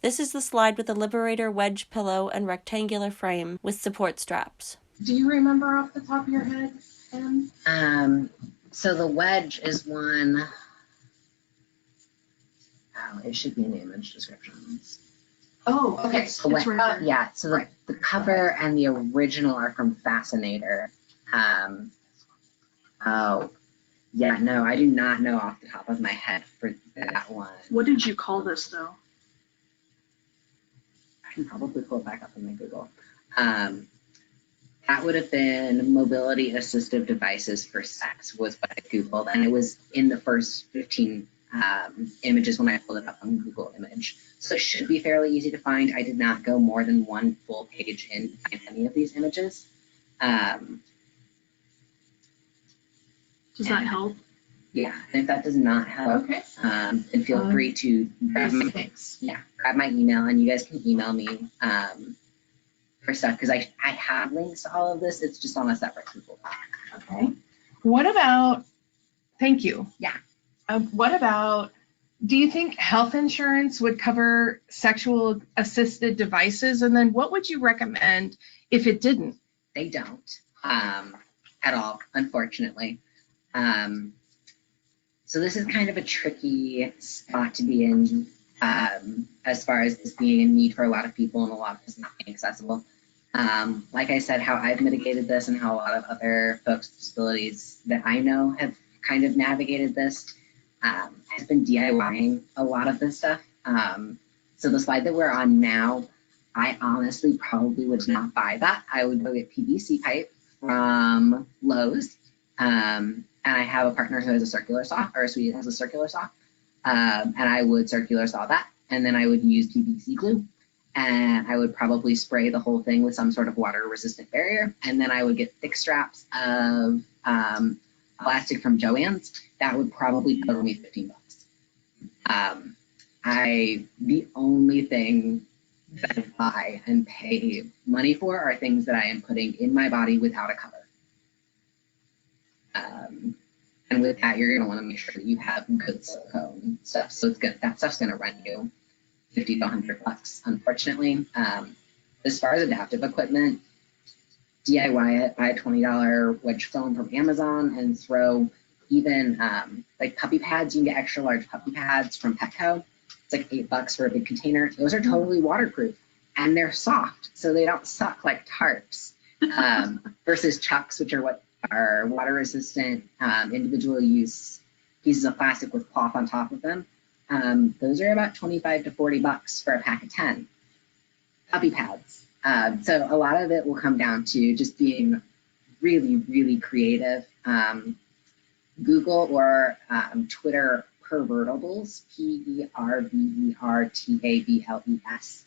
This is the slide with the Liberator wedge pillow and rectangular frame with support straps. Do you remember off the top of your head, Em? So the wedge is one. Oh, it should be in the image descriptions. Oh, okay. So It's right there. yeah, so the cover and the original are from Fascinator. Oh, yeah, no, I do not know off the top of my head for that one. What did you call this though? I can probably pull it back up in my Google. That would have been mobility assistive devices for sex was what I Googled, and it was in the first 15 images when I pulled it up on Google Image. So it should be fairly easy to find. I did not go more than one full page in to find any of these images. Does that help? Yeah, and if that does not help, Okay. then feel free to grab my email, and you guys can email me for stuff, because I have links to all of this. It's just on a separate Google Doc. Okay. What about, thank you. Yeah. What about, do you think health insurance would cover sexual assisted devices? And then what would you recommend if it didn't? They don't at all, unfortunately. So this is kind of a tricky spot to be in as far as this being a need for a lot of people and a lot of this not being accessible. Like I said, how I've mitigated this and how a lot of other folks with disabilities that I know have kind of navigated this has been DIYing a lot of this stuff. So the slide that we're on now, I honestly probably would not buy that. I would go get PVC pipe from Lowe's. And I have a partner who has a circular saw, or a sweetie has a circular saw. And I would circular saw that. And then I would use PVC glue. And I would probably spray the whole thing with some sort of water resistant barrier. And then I would get thick straps of elastic from Joann's. That would probably cover me $15. The only thing that I buy and pay money for are things that I am putting in my body without a cover. And with that, you're going to want to make sure that you have good silicone stuff. So that stuff's going to run you $50 to $100, unfortunately. As far as adaptive equipment, DIY it, buy a $20 wedge foam from Amazon, and throw even like puppy pads. You can get extra large puppy pads from Petco. It's like $8 for a big container. Those are totally waterproof, and they're soft, so they don't suck like tarps. Versus chucks, which are what are water resistant, individual use pieces of plastic with cloth on top of them. Those are about $25 to $40 for a pack of 10 puppy pads. So a lot of it will come down to just being really, really creative. Google or Twitter pervertables, PERVERTABLES.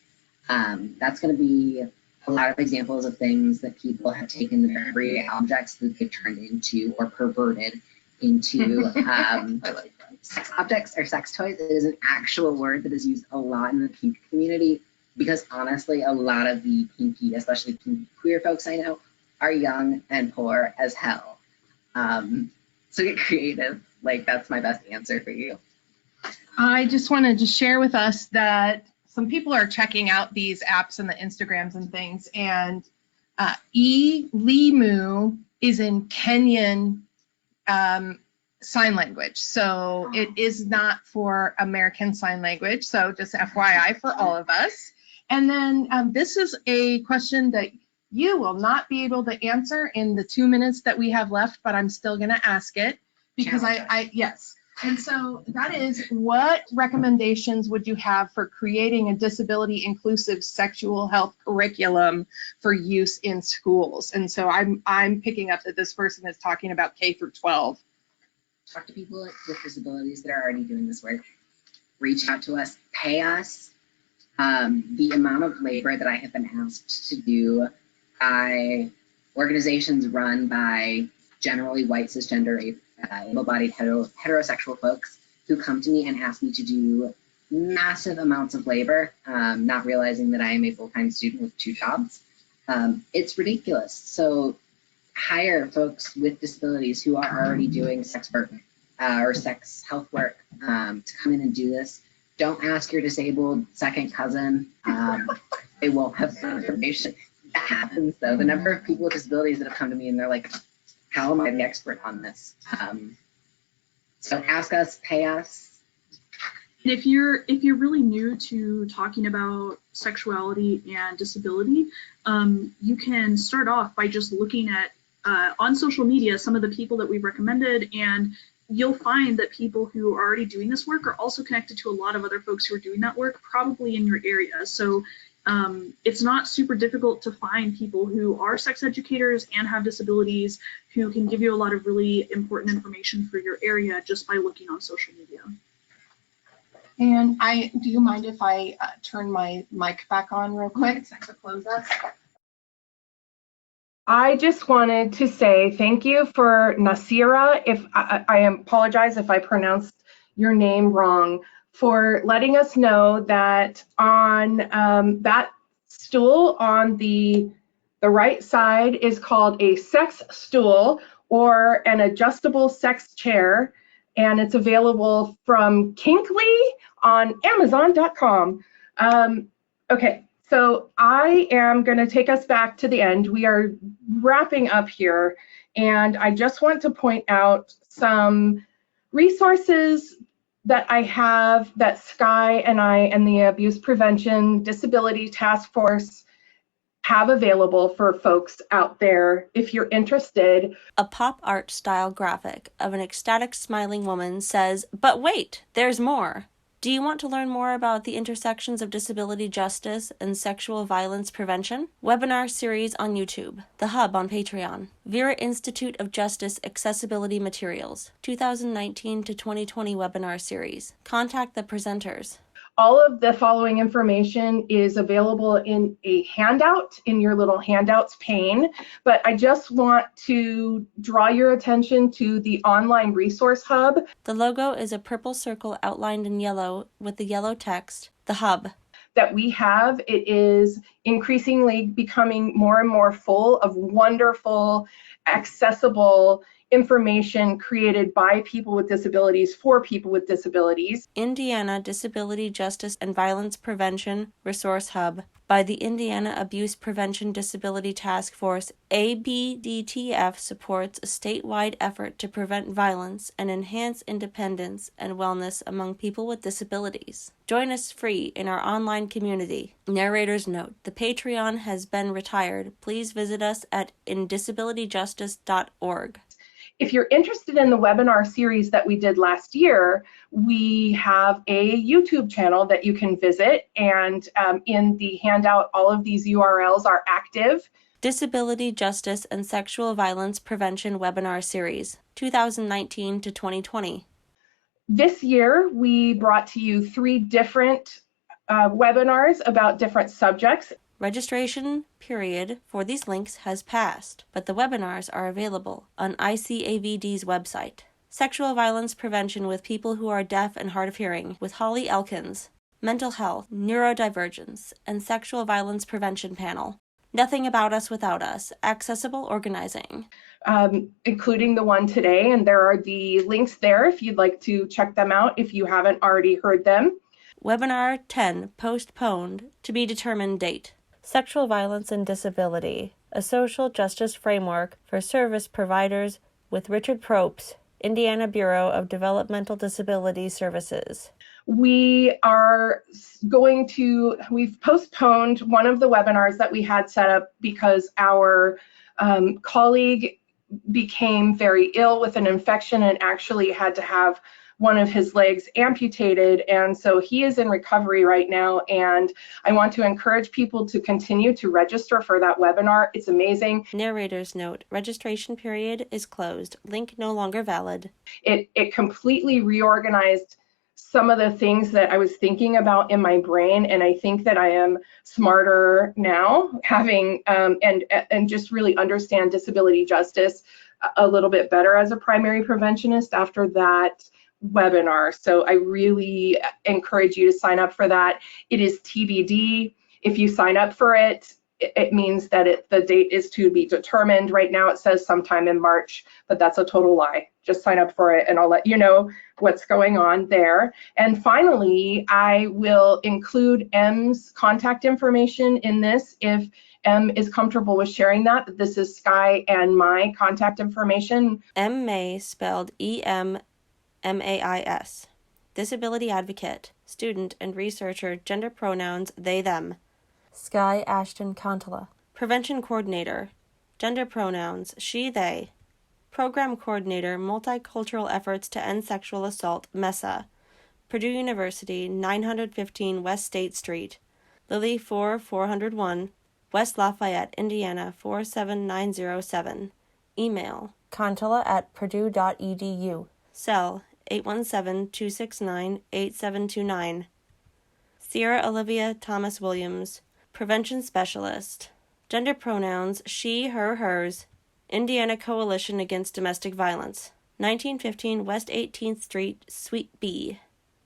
That's going to be a lot of examples of things that people have taken their everyday objects that they've turned into or perverted into sex objects or sex toys. It is an actual word that is used a lot in the kink community, because honestly, a lot of the kinky, especially kinky queer folks I know, are young and poor as hell. So get creative. Like, that's my best answer for you. I just wanted to share with us that some people are checking out these apps and the Instagrams and things, and Limu is in Kenyan sign language. So it is not for American Sign Language. So just FYI for all of us. And then this is a question that you will not be able to answer in the 2 minutes that we have left, but I'm still going to ask it because yes. And so that is, what recommendations would you have for creating a disability inclusive sexual health curriculum for use in schools? And so I'm picking up that this person is talking about K through 12. Talk to people with disabilities that are already doing this work. Reach out to us, pay us. The amount of labor that I have been asked to do by organizations run by generally white cisgender able-bodied heterosexual folks who come to me and ask me to do massive amounts of labor, not realizing that I am a full-time student with 2 jobs. It's ridiculous. So hire folks with disabilities who are already doing sex work or sex health work to come in and do this. Don't ask your disabled second cousin. They won't have the information. That happens though. The number of people with disabilities that have come to me and they're like, how am I the expert on this? So ask us, pay us. And if you're really new to talking about sexuality and disability, you can start off by just looking at on social media some of the people that we've recommended, and you'll find that people who are already doing this work are also connected to a lot of other folks who are doing that work, probably in your area. So it's not super difficult to find people who are sex educators and have disabilities who can give you a lot of really important information for your area just by looking on social media. And do you mind if I turn my mic back on real quick to close us? I just wanted to say thank you for Cierra. If I apologize if I pronounced your name wrong, for letting us know that on that stool on the right side is called a sex stool or an adjustable sex chair, and it's available from Kinkly on Amazon.com. Okay. So I am going to take us back to the end. We are wrapping up here, and I just want to point out some resources that I have that Skye and I and the Abuse Prevention Disability Task Force have available for folks out there if you're interested. A pop art style graphic of an ecstatic smiling woman says, "But wait, there's more." Do you want to learn more about the intersections of disability justice and sexual violence prevention? Webinar series on YouTube, The Hub on Patreon, Vera Institute of Justice Accessibility Materials, 2019 to 2020 webinar series. Contact the presenters. All of the following information is available in a handout in your little handouts pane, but I just want to draw your attention to the online resource hub. The logo is a purple circle outlined in yellow with the yellow text, The Hub. That we have. It is increasingly becoming more and more full of wonderful, accessible information created by people with disabilities for people with disabilities. Indiana Disability Justice and Violence Prevention Resource Hub by the Indiana Abuse Prevention Disability Task Force. ABDTF supports a statewide effort to prevent violence and enhance independence and wellness among people with disabilities. Join us free in our online community. Narrator's note: the Patreon has been retired. Please visit us at indisabilityjustice.org. If you're interested in the webinar series that we did last year, we have a YouTube channel that you can visit, and in the handout, all of these URLs are active. Disability Justice and Sexual Violence Prevention Webinar Series, 2019 to 2020. This year, we brought to you 3 different webinars about different subjects. Registration period for these links has passed, but the webinars are available on ICAVD's website. Sexual Violence Prevention with People Who Are Deaf and Hard of Hearing with Holly Elkins, Mental Health, Neurodivergence, and Sexual Violence Prevention Panel. Nothing About Us Without Us, Accessible Organizing. Including the one today, and there are the links there if you'd like to check them out if you haven't already heard them. Webinar 10, postponed, to be determined date. Sexual Violence and Disability, a Social Justice Framework for Service Providers with Richard Propes, Indiana Bureau of Developmental Disability Services. We've postponed one of the webinars that we had set up because our colleague became very ill with an infection and actually had to have one of his legs amputated, and so he is in recovery right now, and I want to encourage people to continue to register for that webinar. It's amazing. Narrator's note, registration period is closed. Link no longer valid. It completely reorganized some of the things that I was thinking about in my brain, and I think that I am smarter now, having and just really understand disability justice a little bit better as a primary preventionist after that webinar. So I really encourage you to sign up for that. It is TBD. If you sign up for it, it means that the date is to be determined. Right now it says sometime in March, but that's a total lie. Just sign up for it and I'll let you know what's going on there. And finally, I will include Em's contact information in this if Em is comfortable with sharing that. This is Skye and my contact information. Em Mais, spelled E-M-M-A-I-S. Disability advocate, student and researcher, gender pronouns, they, them. Skye Ashton Kantola. Prevention coordinator, gender pronouns, she, they. Program coordinator, multicultural efforts to end sexual assault, MESA. Purdue University, 915 West State Street. Lily 401, West Lafayette, Indiana 47907. Email, kantola@purdue.edu. Cell, 817-269-8729. Cierra Olivia Thomas Williams, Prevention Specialist. Gender pronouns, she, her, hers. Indiana Coalition Against Domestic Violence. 1915 West 18th Street, Suite B.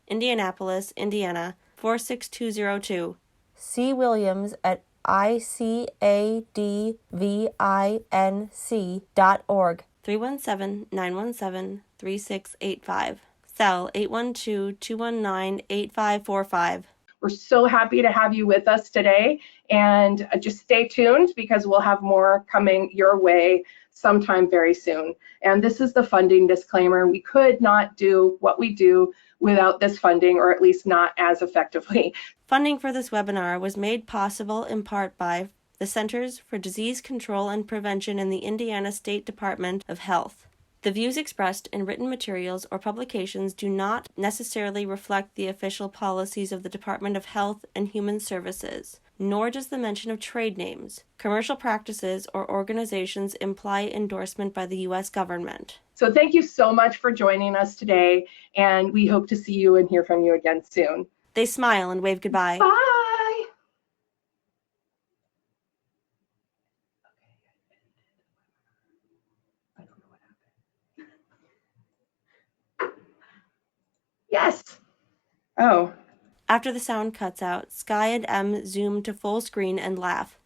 Indianapolis, Indiana 46202. C. Williams at icadvinc.org. 317-917-3685. Cell 812-219-8545. We're so happy to have you with us today, and just stay tuned because we'll have more coming your way sometime very soon. And this is the funding disclaimer. We could not do what we do without this funding, or at least not as effectively. Funding for this webinar was made possible in part by the Centers for Disease Control and Prevention in the Indiana State Department of Health. The views expressed in written materials or publications do not necessarily reflect the official policies of the Department of Health and Human Services, nor does the mention of trade names, commercial practices, or organizations imply endorsement by the U.S. government. So thank you so much for joining us today, and we hope to see you and hear from you again soon. They smile and wave goodbye. Bye! Yes. Oh. After the sound cuts out, Skye and Em zoom to full screen and laugh.